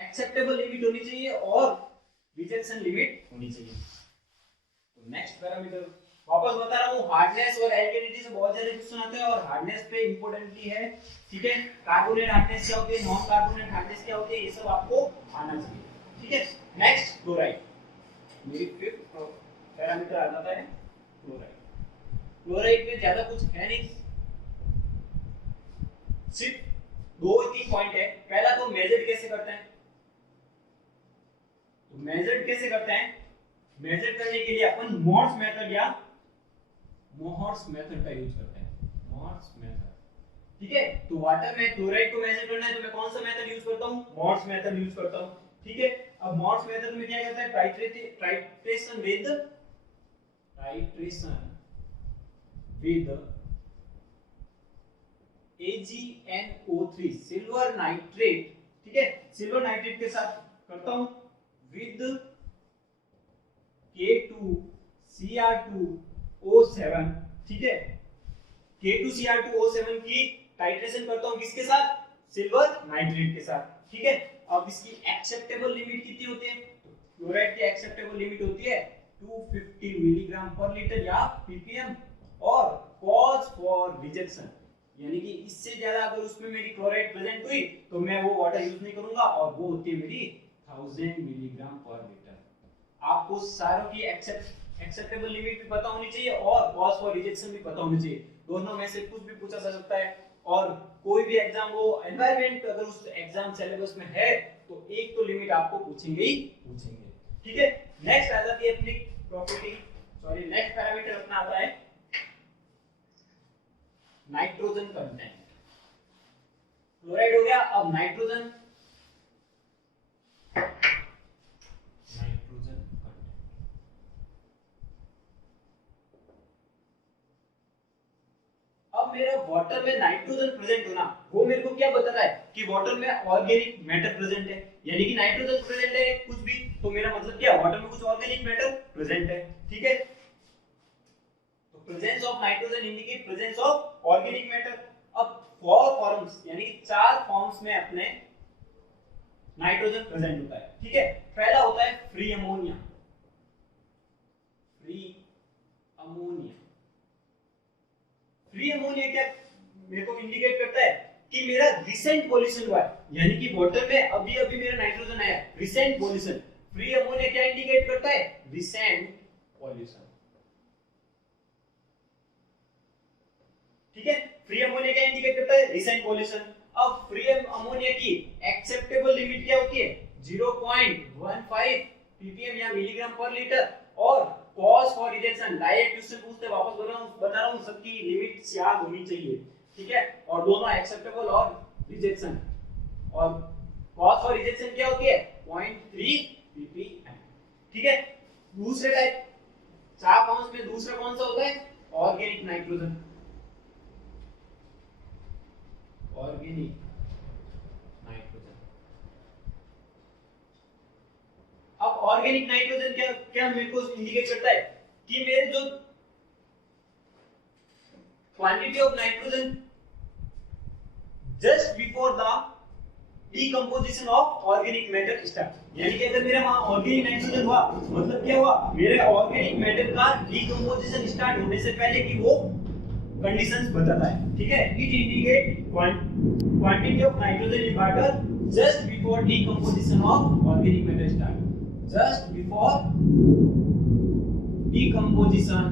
एक्सेप्टेबल लिमिट होनी चाहिए और रिजेक्शन लिमिट होनी चाहिए। तो नेक्स्ट पैरामीटर वापस बता रहा हूं, हार्डनेस और एल्केनिटी से बहुत ज्यादा क्वेश्चन आते हैं और हार्डनेस पे इंपॉर्टेंटली है, ठीक है। कार्बोनेट हार्डनेस क्या होती है, नॉन कार्बोनेट हार्डनेस क्या होती है, ये सब आपको आना चाहिए, ठीक है। नेक्स्ट क्लोराइड, मेरी फिफ्थ पैरामीटर आ जाता है क्लोराइड। क्लोराइड में ज्यादा कुछ है नहीं, सिर्फ दो तीन पॉइंट है। पहला तो मेजर कैसे करते हैं, तो मेजर कैसे करते हैं, मेजर करने के लिए अपन मोर्स मेथड या मोहर्स मेथड का यूज करते हैं, मोहर्स मेथड, ठीक है। तो वाटर में क्लोराइड को मेजर करना है तो मैं कौन सा मेथड यूज करता हूं, मोर्स मेथड यूज करता हूं, ठीक है। अब मोर्स मेथड में क्या करता है, titration with AgNO3 silver nitrate, ठीक है, सिल्वर नाइट्रेट के साथ करता हूं विद K2Cr2O7, ठीक है। K2Cr2O7 की टाइट्रेशन करता हूं किसके साथ, सिल्वर नाइट्रेट के साथ, ठीक है। अब इसकी एक्सेप्टेबल लिमिट कितनी होती है, क्लोराइड की एक्सेप्टेबल लिमिट होती है 250 मिलीग्राम पर लीटर या ppm, और कॉज फॉर रिजेक्शन, यानी कि इससे ज्यादा अगर उसमें मेरी क्लोराइड प्रेजेंट हुई तो मैं वो वाटर यूज नहीं करूंगा, और वो होती है मेरी 1000 मिलीग्राम पर लीटर। आपको सारों की एक्सेप्टेबल लिमिट भी पता होनी चाहिए और कॉज फॉर रिजेक्शन भी पता होनी चाहिए, दोनों में से कुछ भी पूछा जा सकता है। और कोई भी एग्जाम हो, एनवायरनमेंट अगर उस एग्जाम सिलेबस में है तो एक तो लिमिट आपको पूछेंगे ही पूछेंगे, ठीक है। नेक्स्ट आ जाती है अपनी प्रॉपर्टी, सॉरी नेक्स्ट पैरामीटर अपना आता है नाइट्रोजन कंटेंट। क्लोराइड हो गया, अब नाइट्रोजन कंटेंट, अब मेरा वाटर में नाइट्रोजन प्रेजेंट होना वो मेरे को क्या बताता है कि वाटर में ऑर्गेनिक मैटर प्रेजेंट है, यानी कि नाइट्रोजन प्रेजेंट है कुछ भी तो मेरा मतलब क्या, वाटर में कुछ ऑर्गेनिक मैटर प्रेजेंट है, ठीक है। तो presence of nitrogen indicate presence of organic matter. अब 4 फॉर्म्स यानी कि 4 फॉर्म्स में अपने नाइट्रोजन प्रेजेंट होता है, ठीक है। पहला होता है free ammonia, free ammonia, free ammonia क्या मेरे को इंडिकेट करता है कि मेरा रिसेंट पॉल्यूशन हुआ है, यानी कि वाटर में अभी अभी मेरा नाइट्रोजन आया, रिसेंट पॉल्यूशन। फ्री अमोनिया क्या इंडिकेट करता है, रिसेंट पॉल्यूशन, ठीक है। फ्री अमोनिया क्या इंडिकेट करता है, रिसेंट पॉल्यूशन। अब फ्री अमोनिया की एक्सेप्टेबल लिमिट क्या होती है 0.15 ppm या मिलीग्राम पर लीटर। और cost for rejection direct question पूछते वापस बता रहा हूं सबकी लिमिट्स याद होनी चाहिए, ठीक है। और दोनों एक्सेप्टेबल और रिजेक्शन। और कॉस्ट फॉर रिजेक्शन क्या होती है 0.3 ppm, ठीक है। दूसरे टाइप 4 कॉन्स में दूसरा कौन सा होता है ऑर्गेनिक नाइट्रोजन। Organic nitrogen. अब ऑर्गेनिक नाइट्रोजन क्या क्या मेरे को इंडिकेट करता है कि मेरे जो quantity of nitrogen just before the decomposition of organic matter start, यानी कि अगर मेरा वहां ऑर्गेनिक नाइट्रोजन हुआ मतलब क्या हुआ मेरे ऑर्गेनिक मैटर का डीकंपोजिशन स्टार्ट होने से पहले की वो कंडीशंस बताता है, ठीक है। It indicate quantity of nitrogen in water just before decomposition of organic matter start, just before decomposition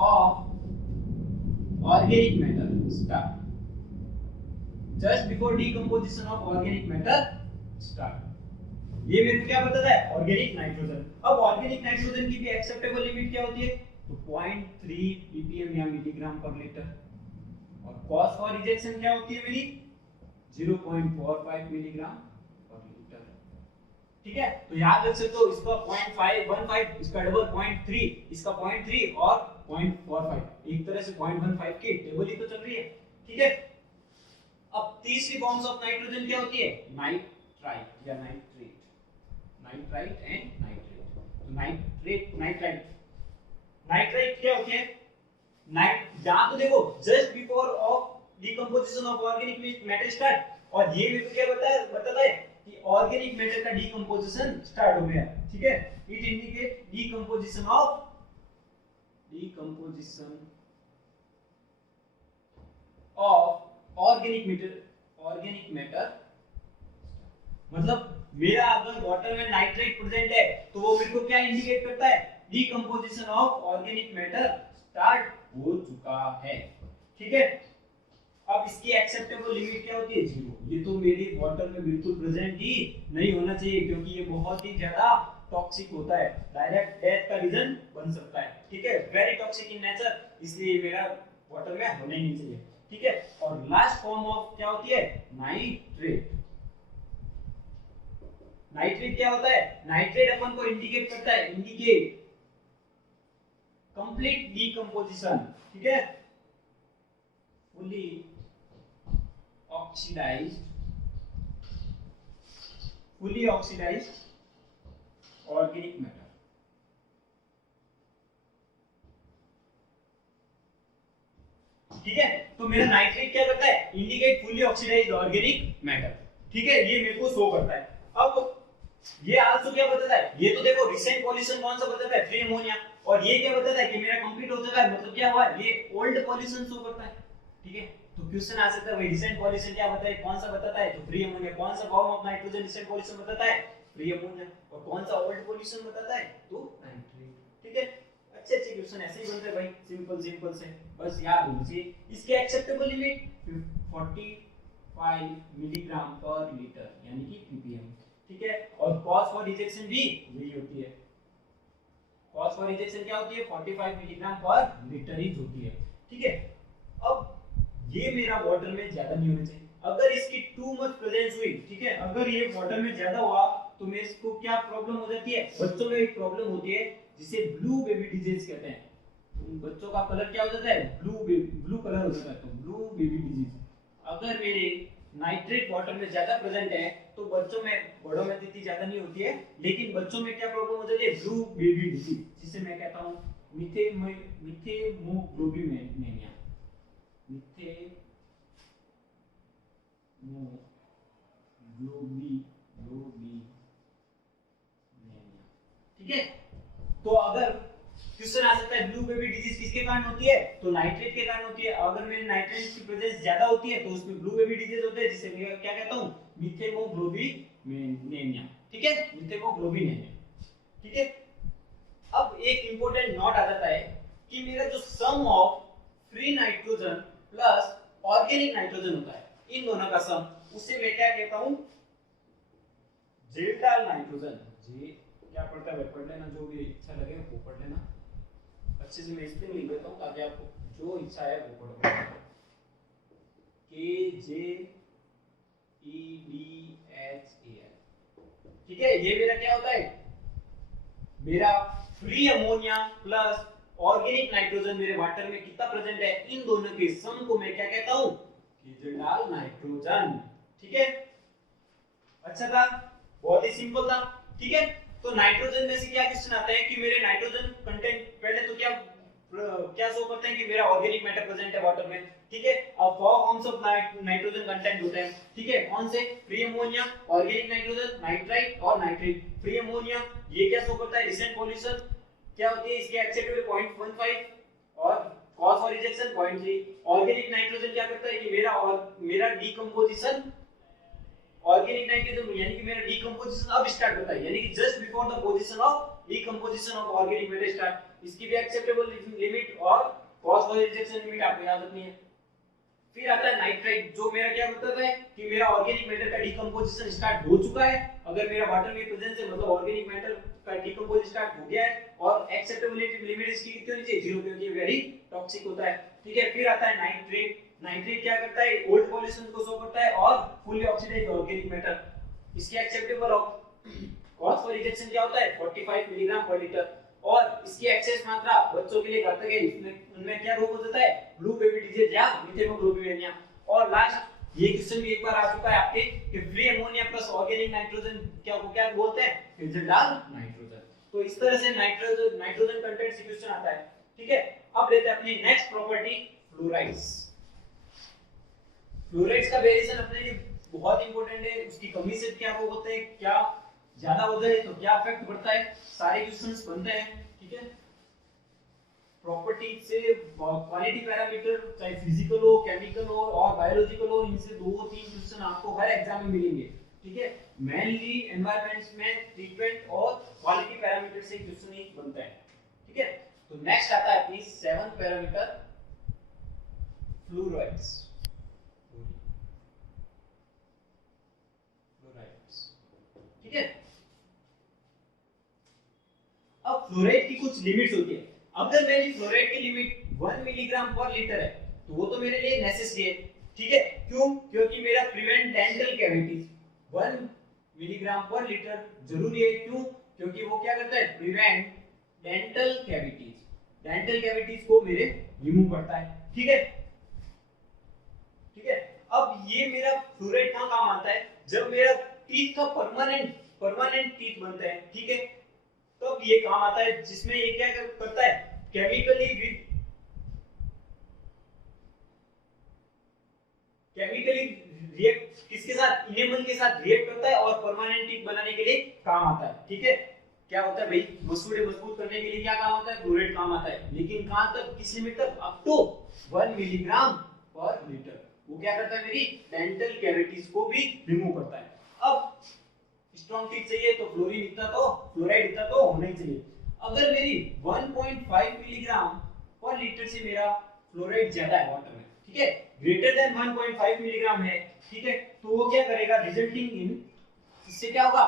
of organic matter start, just before decomposition of organic matter start. ये मेरे को क्या बताता है ऑर्गेनिक नाइट्रोजन। अब ऑर्गेनिक नाइट्रोजन की भी acceptable limit क्या होती है तो 0.3 ppm या मिलीग्राम पर लीटर। और कॉस्ट फॉर रिजेक्शन क्या होती है मेरी 0.45 मिलीग्राम पर लीटर, ठीक है। तो याद रख सकते हो इसका 0.515 इसका डबल 0.3 इसका 0.3 और 0.45 एक तरह से 0.15 की टेबल ही तो चल रही है, ठीक है। अब तीसरी फॉर्म्स ऑफ नाइट्रोजन क्या होती है नाइट्राइट या नाइट्रेट, नाइट्राइट एंड नाइट्रेट। तो नाइट्राइट क्या होती है जहां तो देखो just before of decomposition of organic matter start, और ये मेरे को क्या बताता है कि ऑर्गेनिक मैटर का डीकंपोजिशन स्टार्ट हो गया, ठीक है। It indicate decomposition of organic matter. मतलब मेरा अगर वाटर में नाइट्रेट प्रेजेंट है तो वो मेरे को क्या इंडिकेट करता है decomposition of organic matter start हो चुका है, ठीक है। अब इसकी एक्सेप्टेबल लिमिट क्या होती है 0। ये तो मेरे वाटर में बिल्कुल प्रेजेंट ही नहीं होना चाहिए क्योंकि ये बहुत ही ज्यादा टॉक्सिक होता है, डायरेक्ट डेथ का रीजन बन सकता है, ठीक है। वेरी टॉक्सिक इन नेचर, इसलिए मेरा वाटर में होना ही नहीं चाहिए, ठीक है। और लास्ट फॉर्म ऑफ क्या होती है नाइट्रेट। नाइट्रेट क्या होता है नाइट्रेट अपन को इंडिकेट करता है इंडिकेट कंप्लीट डीकंपोजिशन, ठीक है। फुली ऑक्सीडाइज्ड ऑर्गेनिक मैटर, ठीक है। तो मेरा नाइट्रेट क्या करता है indicate fully oxidised organic matter, ठीक है। ये मेरे को शो करता है। अब ये आल्सो क्या बताता है ये तो देखो रिसेंट पॉल्यूशन कौन सा बताता है फ्री अमोनिया, और ये क्या बताता है कि मेरा कंप्लीट हो चुका है मतलब क्या हुआ ये ओल्ड पॉल्यूशन शो करता है, ठीक है। तो क्वेश्चन आ सकता है भाई रिसेंट पॉल्यूशन क्या बताता है कौन सा बताता है तो फ्री अमोनिया। कौन सा form of nitrogen recent pollution बताता है फ्री अमोनिया, और कौन सा ओल्ड पॉल्यूशन बताता है तो नाइट्रेट, ठीक है। अच्छे क्वेश्चन ऐसे ही बनते हैं भाई, सिंपल से बस याद होना चाहिए। इसके acceptable limit 45 milligram per litre यानी कि ppm, ठीक है। और कॉस्ट फॉर रिजेक्शन भी यही होती है, कॉस्ट फॉर रिजेक्शन क्या होती है 45 मिलीग्राम पर लीटर ही होती है, ठीक है। अब ये मेरा वाटर में ज्यादा नहीं होना चाहिए। अगर इसकी टू मच प्रेजेंस हुई, ठीक है, अगर ये वाटर में ज्यादा हुआ तो मेरे को क्या प्रॉब्लम हो जाती है बच्चों में एक प्रॉब्लम होती है जिसे ब्लू बेबी डिजीज कहते हैं। उन बच्चों का कलर क्या हो जाता है ब्लू कलर हो जाता है, तो ब्लू बेबी डिजीज। अगर मेरे नाइट्रेट वाटर में ज्यादा प्रेजेंट है तो बच्चों में बड़ों में इतनी ज्यादा नहीं होती है, लेकिन बच्चों में क्या प्रॉब्लम हो जाती है ब्लू बेबी डिजीज, जिसे मैं कहता हूं मिथेमोग्लोबिनेमिया, ठीक है। तो अगर क्वेश्चन आ सकता है ब्लू बेबी डिजीज किसके कारण होती है तो नाइट्रेट के कारण होती है। अगर मेरे नाइट्रेट की प्रेजेंस ज्यादा होती है तो उसमें ब्लू बेबी डिजीज होते हैं, जिसे मैं क्या कहता हूं मिथेमोग्लोबिनेमिया, ठीक है, मिथेमोग्लोबिनेमिया, ठीक है। अब एक इंपॉर्टेंट नोट आ जाता है कि मेरा जो sum of free nitrogen plus organic nitrogen होता है इन दोनों का सम, उससे मैं क्या कहता हूं जेल डाल नाइट्रोजन, जे क्या पढ़ता है पढ़ लेना, जो भी इच्छा लगे वो पढ़ लेना। अच्छे से मैं स्पेलिंग लिख देता हूँ ताकि आपको जो इच्छा है वो पढ़ो। K J E D H A L, ठीक है। ये मेरा क्या होता है, मेरा free ammonia plus organic nitrogen मेरे वाटर में कितना प्रेजेंट है, इन दोनों के सम को मैं क्या कहता हूं, कीजेंडाल नाइट्रोजन, ठीक है। अच्छा था, बहुत ही सिंपल था, ठीक है। तो नाइट्रोजन में से क्या क्वेश्चन आता है कि मेरे नाइट्रोजन कंटेंट, पहले तो क्या शो करते हैं कि मेरा ऑर्गेनिक मैटर प्रेजेंट है वाटर में, ठीक है। अब 4 फॉर्म्स ऑफ नाइट्रोजन कंटेंट होते हैं, ठीक है। कौन से, free ammonia, organic nitrogen, nitrite और नाइट्रेट। फ्री अमोनिया ये क्या शो करता है, रिसेंट पॉल्यूशन क्या होती है इसके एक्सेप्टेबल 0.15 और cause for rejection 0.3। Organic nitrogen क्या करता है कि मेरा डीकंपोजिशन, ऑर्गेनिक नाइट्रोजन यानी कि मेरा डीकंपोजिशन अब स्टार्ट होता है, यानी कि just before the position of decomposition of organic matter start. इसकी भी एक्सेप्टेबल लिमिट और कॉज फॉर रिजेक्शन लिमिट आपको याद रखनी है। फिर आता है नाइट्राइट, जो मेरा क्या मतलब है कि मेरा ऑर्गेनिक मैटर का डीकंपोजिशन स्टार्ट हो चुका है, अगर मेरा वाटर में प्रेजेंस है मतलब ऑर्गेनिक मैटर का डीकंपोज स्टार्ट हो गया है, और एक्सेप्टेबिलिटी लिमिट इसकी कितनी होनी चाहिए, 0, क्योंकि वेरी टॉक्सिक होता है, ठीक है। फिर आता है नाइट्रेट, नाइट्रेट क्या करता है, ओल्ड पॉल्यूशन को शो करता है और फुली ऑक्सीडाइज्ड ऑर्गेनिक मैटर, इसकी एक्सेप्टेबल कॉज फॉर रिजेक्शन क्या होता है 45 मिलीग्राम पर लीटर, और इसकी एक्सेस मात्रा बच्चों के लिए घातक है, उनमें क्या रोग हो जाता है, ब्लू बेबी डिजीज या मीथेमोग्लोबिनिया। और लास्ट ये क्वेश्चन भी एक बार आ चुका है आपके कि free ammonia plus organic nitrogen क्या बोलते हैं, फिजिडाल नाइट्रोजन। तो इस तरह से नाइट्रोजन कंटेंट से क्वेश्चन आता है, ठीक है। अब लेते हैं अपनी नेक्स्ट प्रॉपर्टी, फ्लोराइड्स। फ्लोराइड्स का वेरिएशन अपने लिए बहुत इंपॉर्टेंट है, उसकी कमी से क्या रोग होते हैं, क्या ज्यादा हो जाए तो क्या इफेक्ट पड़ता है, सारे क्वेश्चंस बनते हैं, ठीक है। प्रॉपर्टी से क्वालिटी पैरामीटर चाहे फिजिकल हो, केमिकल हो और बायोलॉजिकल हो, इनसे 2-3 क्वेश्चन आपको हर एग्जाम में मिलेंगे, ठीक है। मेनली एनवायरनमेंट्स में ट्रीटमेंट और क्वालिटी पैरामीटर से क्वेश्चन ही बनता है, ठीक है। तो नेक्स्ट आता है अपनी 7th पैरामीटर, फ्लोराइड्स। ठीक है। अब फ्लोराइड की कुछ लिमिट्स होती है, अगर मेरी फ्लोराइड की लिमिट 1 मिलीग्राम पर लीटर है तो वो तो मेरे लिए नेसेसरी है, ठीक है। क्यों, क्योंकि मेरा prevent dental cavities 1 milligram per litre जरूरी है, क्यों, क्योंकि वो क्या करता है, प्रिवेंट डेंटल कैविटीज को मेरे रिमूव करता है, ठीक है, ठीक है। अब ये मेरा फ्लोराइड कहां काम आता है, जब मेरा टीथ का परमानेंट टीथ बनते हैं, ठीक है, तब ये काम आता है, जिसमें ये क्या करता है, केमिकली रिएक्ट किसके साथ, इनेमल के साथ रिएक्ट करता है और परमानेंट टीथ बनाने के लिए काम आता है, ठीक है। क्या होता है भाई, मसूड़े मजबूत करने के लिए क्या काम आता है, फ्लोराइड काम आता है, लेकिन कहां तक, किस लिमिट तक, up to 1 milligram per litre. वो क्या करता है, मेरी डेंटल कैविटीज को भी रिमूव करता है। अब स्ट्रॉन्ग टीथ चाहिए तो फ्लोराइड इतना तो होना ही चाहिए। अगर मेरी 1.5 मिलीग्राम पर लीटर से मेरा फ्लोराइड ज्यादा है वाटर में, ठीक है, ग्रेटर देन 1.5 मिलीग्राम है, ठीक है, तो वो क्या करेगा, इससे क्या होगा,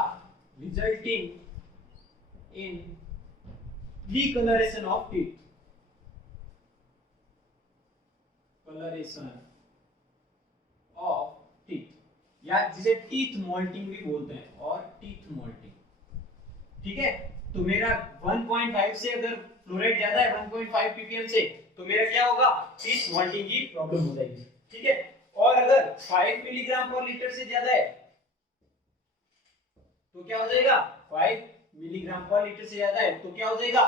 resulting in decolouration of teeth, colouration of teeth, या जिसे टीथ मोल्टिंग भी बोलते हैं, और टीथ मोल्टिंग, ठीक है। तो मेरा 1.5 से अगर फ्लोराइड ज्यादा है 1.5 ppm से, तो मेरा क्या होगा, टीथ मोल्टिंग की प्रॉब्लम हो जाएगी, ठीक है। और अगर 5 मिलीग्राम पर लीटर से ज्यादा है तो क्या हो जाएगा, 5 मिलीग्राम पर लीटर से ज्यादा है तो क्या हो जाएगा,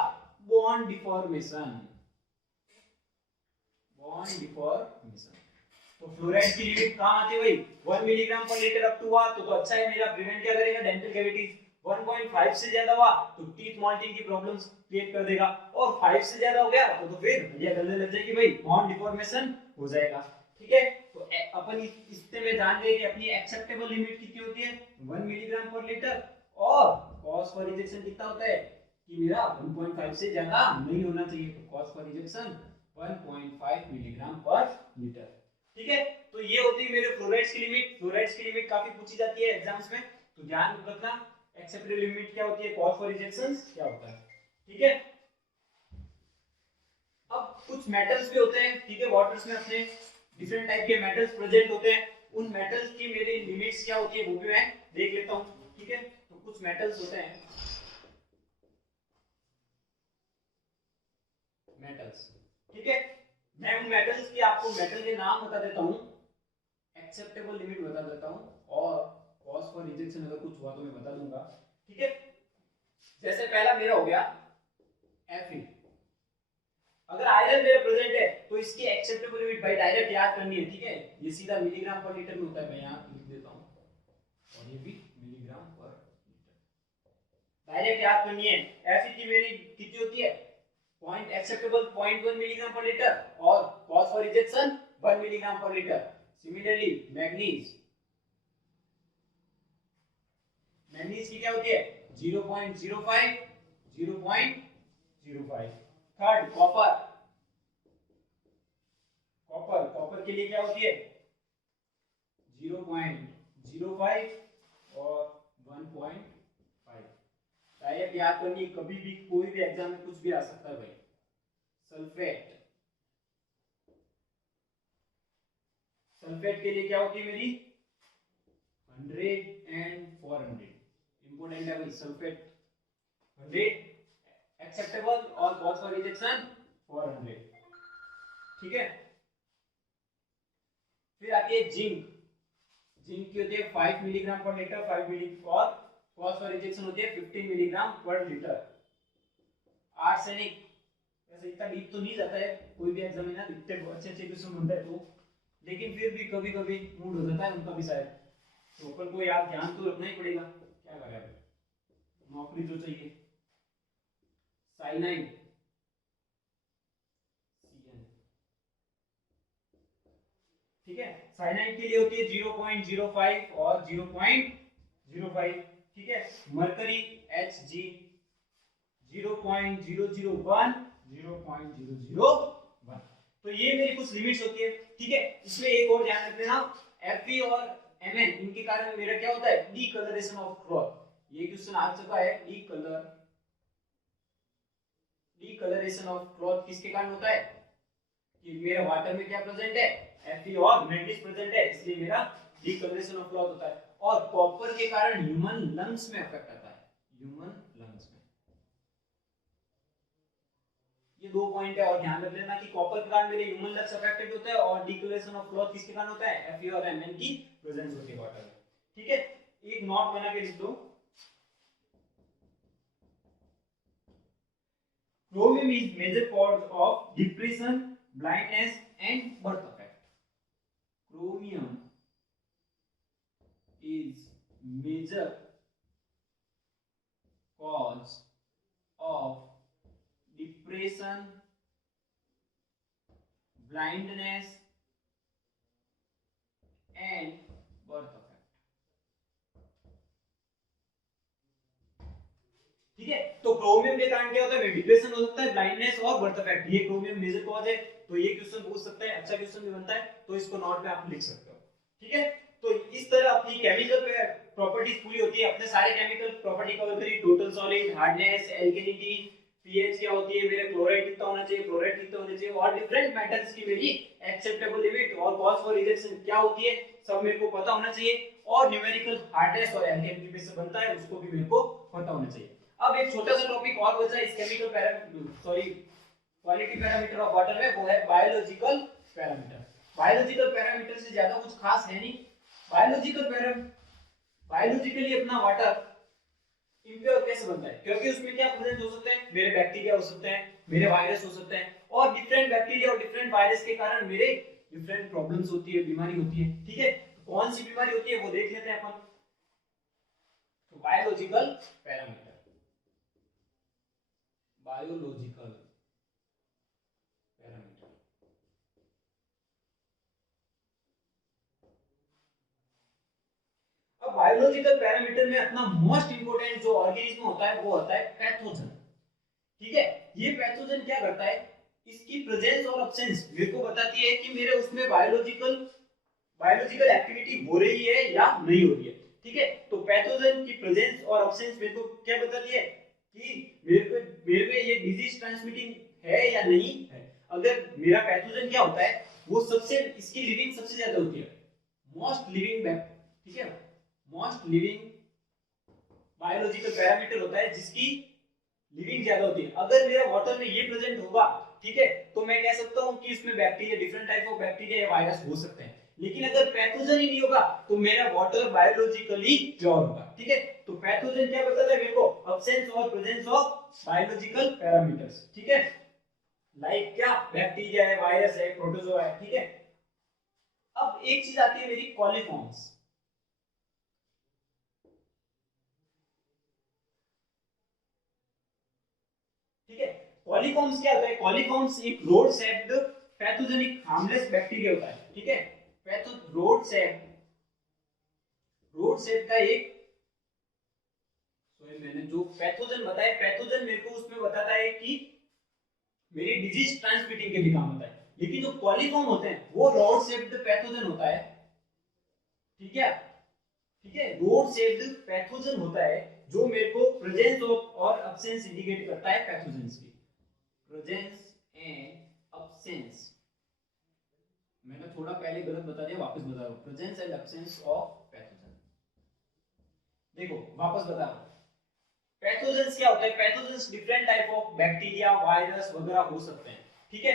बॉन्ड डिफॉर्मेशन। तो फ्लोराइड की लिमिट कहां आती है भाई, 1 milligram per litre up to हुआ तो अच्छा है, मेरा प्रिवेंट क्या करेगा, डेंटल कैविटीज। 1.5 से ज्यादा हुआ तो टीथ मॉल्टिंग की प्रॉब्लम्स क्रिएट कर देगा, और 5 से ज्यादा हो गया तो फिर ये गलने लग जाएगी भाई, बॉन्ड डिफॉर्मेशन हो जाएगा, ठीक है। तो अपन इससे में जान गए कि अपनी एक्सेप्टेबल लिमिट कितनी होती है, 1 मिलीग्राम पर लीटर, और कॉज फॉर रिजेक्शन कितना होता है कि मेरा 1.5 से ज्यादा नहीं होना चाहिए, तो cause for rejection 1.5 milligram per litre, ठीक है। तो ये होती है मेरे फ्लोराइड्स की लिमिट। फ्लोराइड्स की लिमिट काफी पूछी जाती है एग्जाम्स में, तो ध्यान रखना एक्सेप्टेबल लिमिट क्या होती है, कॉज फॉर रिजेक्शंस क्या होता है, ठीक है। अब कुछ मेटल्स भी होते हैं, ठीक है, वाटर्स में अपने डिफरेंट टाइप के मेटल्स प्रेजेंट होते हैं, उन मेटल्स की मेरी लिमिट्स क्या होती है वो भी मैं देख लेता हूं, ठीक है। तो कुछ मेटल्स होते हैं, मेटल्स, ठीक है। मैं उन मेटल्स की आपको मेटल के नाम बता देता हूं, एक्सेप्टेबल लिमिट बता देता हूं और कॉज फॉर रिजेक्शन अगर कुछ हुआ तो मैं बता दूंगा, ठीक है। जैसे पहला मेरा हो गया Fe, अगर आयरन मेरा प्रेजेंट है तो इसकी एक्सेप्टेबल लिमिट भाई डायरेक्ट याद करनी है, ठीक है। ये सीधा मिलीग्राम पर लीटर में होता है, मैं यहां लिख देता हूं, और ये भी मिलीग्राम पर लीटर, डायरेक्ट याद करनी है। Fe की मेरी कितनी होती है, point acceptable 0.1 milligram per litre और cause for rejection 1 milligram per litre. Similarly manganese, manganese की क्या होती है 0.05, 0.05। थर्ड कॉपर, कॉपर, कॉपर के लिए क्या होती है 0.05 और 1.5। डायरेक्ट याद करनी, कभी भी कोई भी एग्जाम में कुछ भी आ सकता है भाई। सल्फेट, सल्फेट के लिए क्या होती है मेरी 100 एंड 400, इंपॉर्टेंट है भाई सल्फेट। 100 एक्सेप्टेबल और कॉज फॉर रिजेक्शन 400, ठीक है। फिर आती है जिंक, जिंक की होती है 5 मिलीग्राम पर लीटर, 5 मिली और कॉज फॉर रिजेक्शन होती है 15 मिलीग्राम पर लीटर। आर्सेनिक, वैसे इतना डीप तो नहीं जाता है, कोई भी एग्जामिनर इतने अच्छे अच्छे क्वेश्चन बनता है तो, लेकिन फिर भी कभी कभी मूड हो जाता है उनका भी शायद, तो अपन को याद ध्यान तो रखना ही पड़ेगा, क्या करें अब, नौकरी तो चाहिए। साइनाइड, ठीक है, साइनाइड के लिए होती है 0.05 और 0.05, ठीक है। Mercury Hg 0.001, 0.001। तो ये मेरी कुछ लिमिट्स होती है, ठीक है। इसमें एक और ध्यान रख लेना, Fe और Mn इनके कारण मेरा क्या होता है डीकलरेशन ऑफ क्लॉथ। ये क्वेश्चन आ चुका है, डीकलरेशन ऑफ क्लॉथ किसके कारण होता है कि मेरा वाटर में क्या प्रेजेंट है Fe और मैग्नीज प्रेजेंट है, इसलिए मेरा डीकलरेशन ऑफ क्लॉथ होता है। और कॉपर के कारण ह्यूमन लंग्स में अफेक्ट आता है, ह्यूमन लंग्स में। ये दो पॉइंट है और ध्यान रख लेना कि कॉपर के कारण मेरे ह्यूमन लंग्स अफेक्टेड होता है और डीकलरेशन ऑफ क्लॉथ किसके कारण होता है Fe और Mn की प्रेजेंस होती है वाटर में, ठीक है। एक नोट बना के लिख लो, chromium is major cause of depression, blindness and birth defect. Chromium is major cause of depression, blindness and birth defect. ठीक है, तो क्रोमियम के कारण क्या होता है डिप्रेशन हो सकता है, ब्लाइंडनेस और बर्थ इफेक्ट, ये क्रोमियम मेजर कॉज है। तो ये क्वेश्चन पूछ सकता है, अच्छा क्वेश्चन भी बनता है, तो इसको नोट में आप लिख सकते हो, ठीक है। तो इस तरह अपनी केमिकल प्रॉपर्टीज पूरी होती है, अपने सारे केमिकल प्रॉपर्टी कवर करी, total solid, hardness, alkalinity, pH क्या होती है, मेरे क्लोराइड कितना होना चाहिए, फ्लोराइड कितना होना चाहिए, और डिफरेंट मेटल्स की मेरी एक्सेप्टेबल लिमिट और कॉज फॉर रिजेक्शन क्या होती है, सब मेरे को पता होना चाहिए। और न्यूमेरिकल हार्डनेस और एल्कलिनिटी में से बनता है, उसको भी मेरे को पता होना चाहिए। अब एक छोटा सा टॉपिक और बचा इस chemical parameter, sorry quality parameter of water में, वो है बायोलॉजिकल पैरामीटर। बायोलॉजिकल पैरामीटर से ज्यादा कुछ खास है नहीं। बायोलॉजिकली अपना वाटर इम्प्योर कैसे बनता है, क्योंकि उसमें क्या प्रेजेंट हो सकते हैं, मेरे बैक्टीरिया हो सकते हैं, मेरे वायरस हो सकते हैं, और डिफरेंट बैक्टीरिया और डिफरेंट वायरस के कारण मेरे डिफरेंट प्रॉब्लम्स होती है, बीमारी होती है, ठीक है। कौन सी बीमारी होती है वो देख लेते हैं अपन। तो बायोलॉजिकल पैरामीटर, बायोलॉजिकल पैरामीटर, अब बायोलॉजिकल पैरामीटर में अपना मोस्ट इंपोर्टेंट जो ऑर्गेनिज्म होता है वो होता है पैथोजन, ठीक है। ये पैथोजन क्या करता है, इसकी प्रेजेंस और एब्सेंस मेरे को बताती है कि मेरे उसमें बायोलॉजिकल एक्टिविटी हो रही है या नहीं हो रही है। ठीक है। तो पैथोजन की प्रेजेंस और एब्सेंस मेरे को क्या बताती है कि मेरे को ये डिजीज ट्रांसमिटिंग है या नहीं है। अगर मेरा पैथोजन क्या होता है, वो सबसे इसकी लिविंग सबसे ज्यादा होती है, मोस्ट लिविंग, ठीक है, मोस्ट लिविंग बायोलॉजिकल पैरामीटर होता है जिसकी लिविंग ज्यादा होती है। अगर मेरा वाटर में ये प्रेजेंट होगा, ठीक है, तो मैं कह सकता हूं कि इसमें bacteria, different type of bacteria या वायरस हो सकते हैं। लेकिन अगर पैथोजन ही नहीं होगा तो मेरा वाटर बायोलॉजिकली प्योर होगा, ठीक है। तो पैथोजन क्या बताता है मेरे को, अब्सेंस और प्रेजेंस ऑफ बायोलॉजिकल पैरामीटर्स, ठीक है, लाइक क्या, बैक्टीरिया है, वायरस है, प्रोटोजोआ है, ठीक है। अब एक चीज आती है मेरी कॉलीफॉर्म्स, ठीक है। कॉलीफॉर्म्स क्या होता है, कॉलीफॉर्म्स एक road shaped pathogenic harmless bacteria होता है, ठीक है। रोड शेप का एक, मैंने जो पैथोजन बताया, पैथोजन मेरे को उसमें बताता है कि मेरी डिजीज ट्रांसमिटिंग के भी काम होता है। लेकिन जो कॉलीफॉर्म होते हैं वो रोड शेप्ड पैथोजन होता है, ठीक है, ठीक है, रोड शेप्ड पैथोजन होता है जो मेरे को प्रेजेंस ऑफ और एब्सेंस इंडिकेट करता है पैथोजेंस की, प्रेजेंस एंड एब्सेंस। मैंने थोड़ा पहले गलत बता दिया, वापस बता रहा हूं, presence and absence of pathogen. देखो वापस बता रहा हूं, पैथोजेंस क्या होता है, pathogens different type of bacteria, virus वगैरह हो सकते हैं, ठीक है।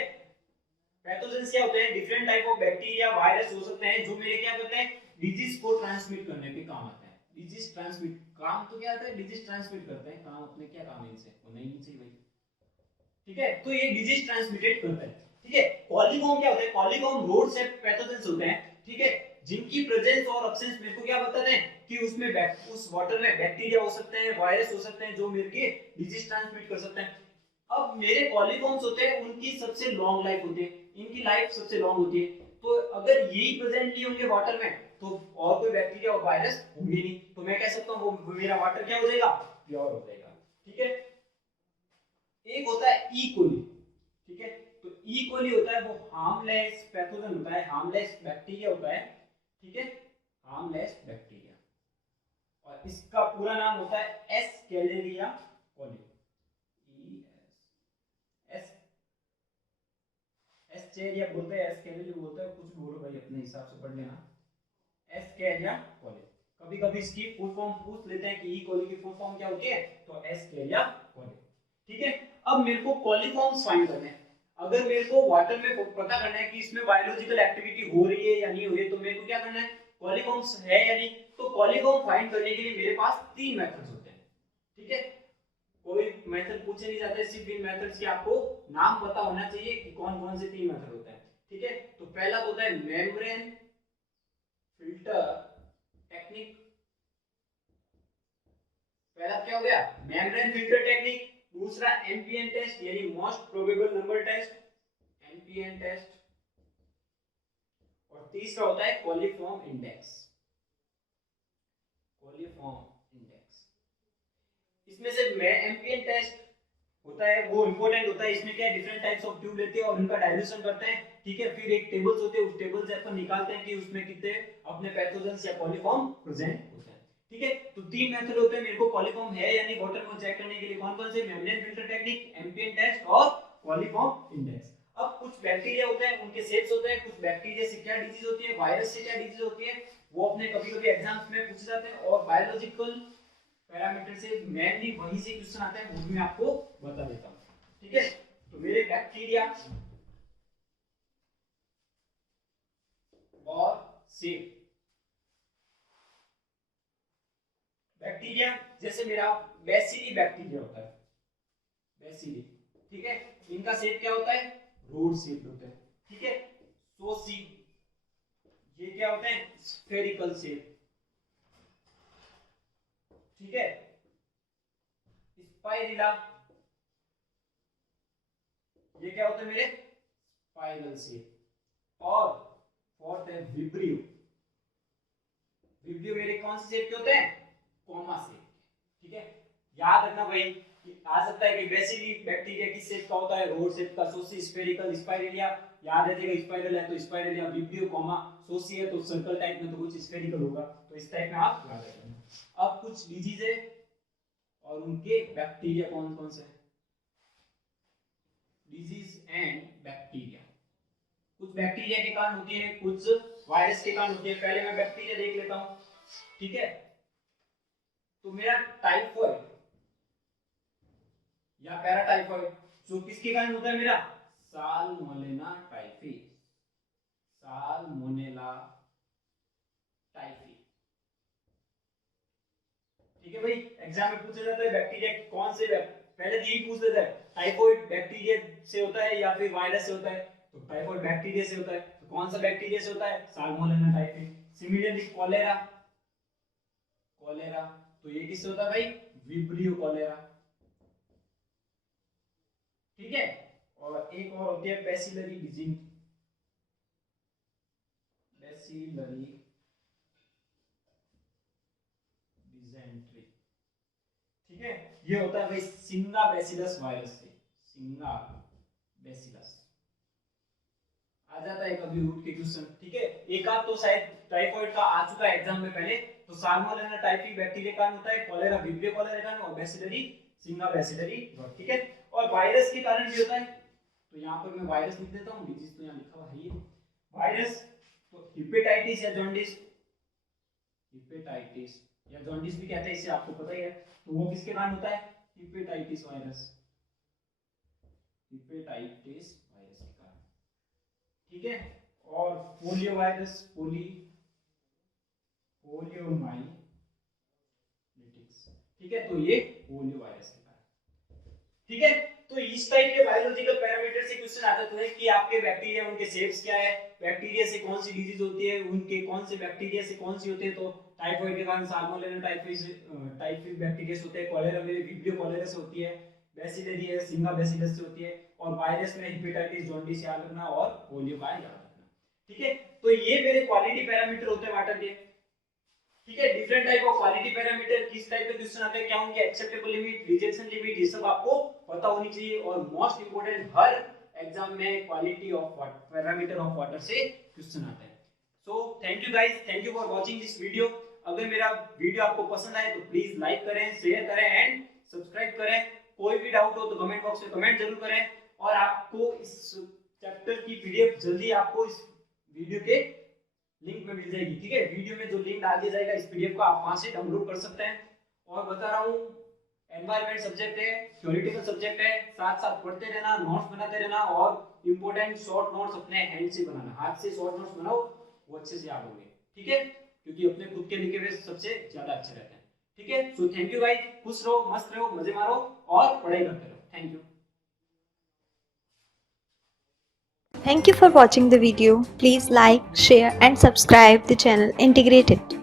पैथोजेंस क्या होते हैं, different type of bacteria, virus हो सकते हैं जो मेरे क्या करते हैं, डिजीज को ट्रांसमिट करने पे काम आते हैं। डिजीज ट्रांसमिट, काम तो क्या आता है, डिजीज ट्रांसमिट करते हैं, काम अपने क्या काम है इनसे, वो नहीं चाहिए भाई, ठीक है। तो ये डिजीज ट्रांसमिटेड करता है, ठीक है। कॉलीफॉर्म क्या होता है, कॉलीफॉर्म रोड शेप पैथोजेंस होते हैं, ठीक है, जिनकी प्रेजेंस और एब्सेंस मेरे को क्या बताते हैं कि उसमें उस वाटर में बैक्टीरिया हो सकते हैं, वायरस हो सकते हैं जो मेरे के डिजीज ट्रांसमिट कर सकते हैं। अब मेरे कॉलीफॉर्म्स होते हैं उनकी सबसे लॉन्ग लाइफ होती है, इनकी लाइफ सबसे लॉन्ग होती है। तो अगर यही प्रेजेंट नहीं होंगे वाटर में तो और कोई बैक्टीरिया और वायरस होंगे नहीं, तो मैं कह सकता हूं वो मेरा वाटर क्या हो जाएगा, प्योर हो जाएगा, ठीक है। एक होता है ई कोली, ठीक है। तो ई कोली होता है वो हार्मलेस पैथोजन होता है, हार्मलेस बैक्टीरिया होता है, ठीक है, हार्मलेस बैक्टीरिया। और इसका पूरा नाम होता है एस्केलेरिया कोली, एस एस्केरिया बोलते हैं, एस्केलेरिया बोलते हैं, कुछ बोलो भाई अपने हिसाब से पढ़ लेना, एस्केरिया कोली। कभी कभी इसकी फुल फॉर्म पूछ लेते हैं कि ई कोली की फुल फॉर्म क्या होती है, तो एस्केरिया कोली, ठीक है। अब मेरे को कॉलीफॉर्म्स फाइंड करने हैं। अगर मेरे को वाटर में पता करना है कि इसमें बायोलॉजिकल एक्टिविटी हो रही है या नहीं हो रही है, तो मेरे को क्या करना है, कॉलीफॉर्म्स है या नहीं। तो कॉलीफॉर्म फाइंड करने के लिए मेरे पास तीन मेथड्स होते हैं, ठीक है। कोई मेथड पूछे नहीं जाते, सिर्फ इन मेथड्स के आपको नाम पता होना चाहिए कि कौन कौन से तीन मेथड होते हैं, ठीक है। तो पहला तो होता है मेम्ब्रेन फिल्टर टेक्निक, पहला क्या हो गया, मेम्ब्रेन फिल्टर टेक्निक। दूसरा एमपीएन टेस्ट यानी most probable number test, MPN test. और तीसरा होता है कॉलीफॉर्म इंडेक्स, कॉलीफॉर्म इंडेक्स। इसमें से मैं एमपीएन टेस्ट होता है वो इंपॉर्टेंट होता है, इसमें क्या डिफरेंट टाइप्स ऑफ ट्यूब लेते हैं और उनका डाइल्यूशन करते हैं, ठीक है। फिर एक टेबल्स होते हैं, उस टेबल से अपन निकालते हैं कि उसमें कितने अपने पैथोजेंस या कॉलीफॉर्म प्रेजेंट होते हैं, ठीक है। तो तीन मेथड होते हैं मेरे को कॉलीफॉर्म है यानी वाटर को चेक करने के लिए, कौन कौन से, membrane filter technique, MPN test और कॉलीफॉर्म इंडेक्स। अब कुछ बैक्टीरिया होते हैं उनके सेप्स होते हैं, कुछ बैक्टीरिया से क्या डिजीज होती है, वायरस से क्या डिजीज होती है, वो अपने कभी-कभी एग्जाम्स में पूछे जाते हैं। और बायोलॉजिकल पैरामीटर से मेनली वही से क्वेश्चन आता है, वो भी मैं आपको बता देता हूं, ठीक है। तो मेरे बैक्टीरिया और सेप, बैक्टीरिया जैसे मेरा बेसिली बैक्टीरिया होता है, बेसिली, ठीक है, इनका शेप क्या होता है, रोड शेप होता है, ठीक है। सोसी, ये क्या होते हैं, स्फेरिकल शेप, ठीक है। स्पाइरिला, ये क्या होता है मेरे, स्पाइरल शेप। और फोर्थ है विब्रियो, विब्रियो मेरे कौन से शेप के होते हैं, कोमा शेप, ठीक है। याद रखना भाई कि आ सकता है कि बेसिली बैक्टीरिया किस शेप का होता है, रोड शेप का, सोसी, स्फेरिकल, स्पाइरेलिया, याद रखिएगा स्पाइरल है तो स्पाइरल या विब्रियो कॉमा सोसी है तो सर्कल टाइप में तो कुछ स्फेरिकल होगा, तो इस टाइप में आप याद रखेंगे। अब कुछ डिजीज है और उनके बैक्टीरिया कौन कौन से हैं, डिजीज एंड बैक्टीरिया। कुछ बैक्टीरिया के कारण होती है, कुछ वायरस के कारण होती है। पहले मैं बैक्टीरिया देख लेता हूं, ठीक है। तो मेरा टाइफॉइड या पैराटाइफॉइड जो किसके कारण होता है, मेरा साल्मोनेला टाइफी, साल्मोनेला टाइफी, ठीक है भाई। एग्जाम में पूछा जाता है बैक्टीरिया कौन से, पहले यही पूछ लेता है टाइफॉइड बैक्टीरिया से होता है या फिर वायरस से होता है, तो टाइफॉइड बैक्टीरिया से होता है, तो कौन सा बैक्टीरिया से होता है, salmonella typhi. Similarly cholera, cholera तो ये किससे होता है भाई, विब्रियो कॉलेरा, ठीक है। और एक और होती है बैसिलरी डिजीज, बैसिलरी डिजेंट्री, ठीक है। ये होता है भाई सिंगा बैसिलस वायरस से, सिंगा बैसिलस आ जाता है कभी रूट के क्वेश्चन, ठीक है। एक आध तो शायद टाइफॉइड का आ चुका है एग्जाम में पहले, तो साल्मोनेला टाइफी बैक्टीरिया का होता है, कॉलेरा विब्रियो कॉलेरा का और बैसिलरी सिंगा बैसिलरी, ठीक है। और वायरस के कारण भी होता है, तो यहाँ पर मैं वायरस लिख देता हूँ, डिजीज तो यहाँ लिखा हुआ है ये वायरस। तो हिपेटाइटिस या जॉन्डिस, हिपेटाइटिस या जॉन्डिस भी कहते हैं इसे, आपको पता ही है। तो वो किसके कारण होता है, हिपेटाइटिस वायरस, हिपेटाइटिस वायरस के कारण, ठीक है। और पोलियो वायरस, पोलियोमाइलिटिस, ठीक है। तो ये पोलियो वायरस के कारण, ठीक है। तो इस टाइप के बायोलॉजिकल पैरामीटर से क्वेश्चन आ जाते हैं कि आपके बैक्टीरिया उनके शेप्स क्या है, बैक्टीरिया से कौन सी डिजीज होती है, उनके कौन से बैक्टीरिया से कौन सी होती है। तो टाइफॉइड के कारण साल्मोनेला टाइफी बैक्टीरिया से होते हैं, कॉलेरा में विब्रियो कॉलेरा से होती है, बैसिलरी है सिंगा बैसिलस से होती है, और वायरस में हेपेटाइटिस जॉन्डिस याद रखना और पोलियो का याद रखना, ठीक है। तो ये मेरे क्वालिटी पैरामीटर होते हैं वाटर के, ठीक है। Different type of quality parameter, किस टाइप के क्वेश्चन आते हैं, क्या उनके एक्सेप्टेबल लिमिट, रिजेक्शन लिमिट, ये सब आपको पता होनी चाहिए। और मोस्ट इंपोर्टेंट हर एग्जाम में quality of parameter of water से क्वेश्चन आता है। So thank you guys, thank you for watching this video. अगर मेरा वीडियो आपको पसंद आए तो प्लीज लाइक करें, शेयर करें एंड सब्सक्राइब करें। कोई भी डाउट हो तो कमेंट बॉक्स में कमेंट जरूर करें, और आपको इस चैप्टर की पीडीएफ जल्दी आपको इस वीडियो के लिंक में मिल जाएगी, ठीक है। वीडियो में जो लिंक डाल दिया जाएगा इस पीडीएफ को आप वहां से डाउनलोड कर सकते हैं। और बता रहा हूँ एनवायरनमेंट सब्जेक्ट है, थ्योरेटिकल सब्जेक्ट है, साथ साथ पढ़ते रहना, नोट्स बनाते रहना, और इंपॉर्टेंट शॉर्ट नोट्स अपने हैंड से बनाना, हाथ से शॉर्ट नोट्स बनाओ, वो अच्छे से याद होंगे, ठीक है, क्योंकि अपने खुद के लिखे हुए सबसे ज्यादा अच्छे रहते हैं, ठीक है। सो थैंक यू गाइस, खुश रहो, मस्त रहो, मजे मारो और पढ़ाई करते रहो। Thank you. Thank you for watching the video. Please like, share and subscribe the channel Integrated.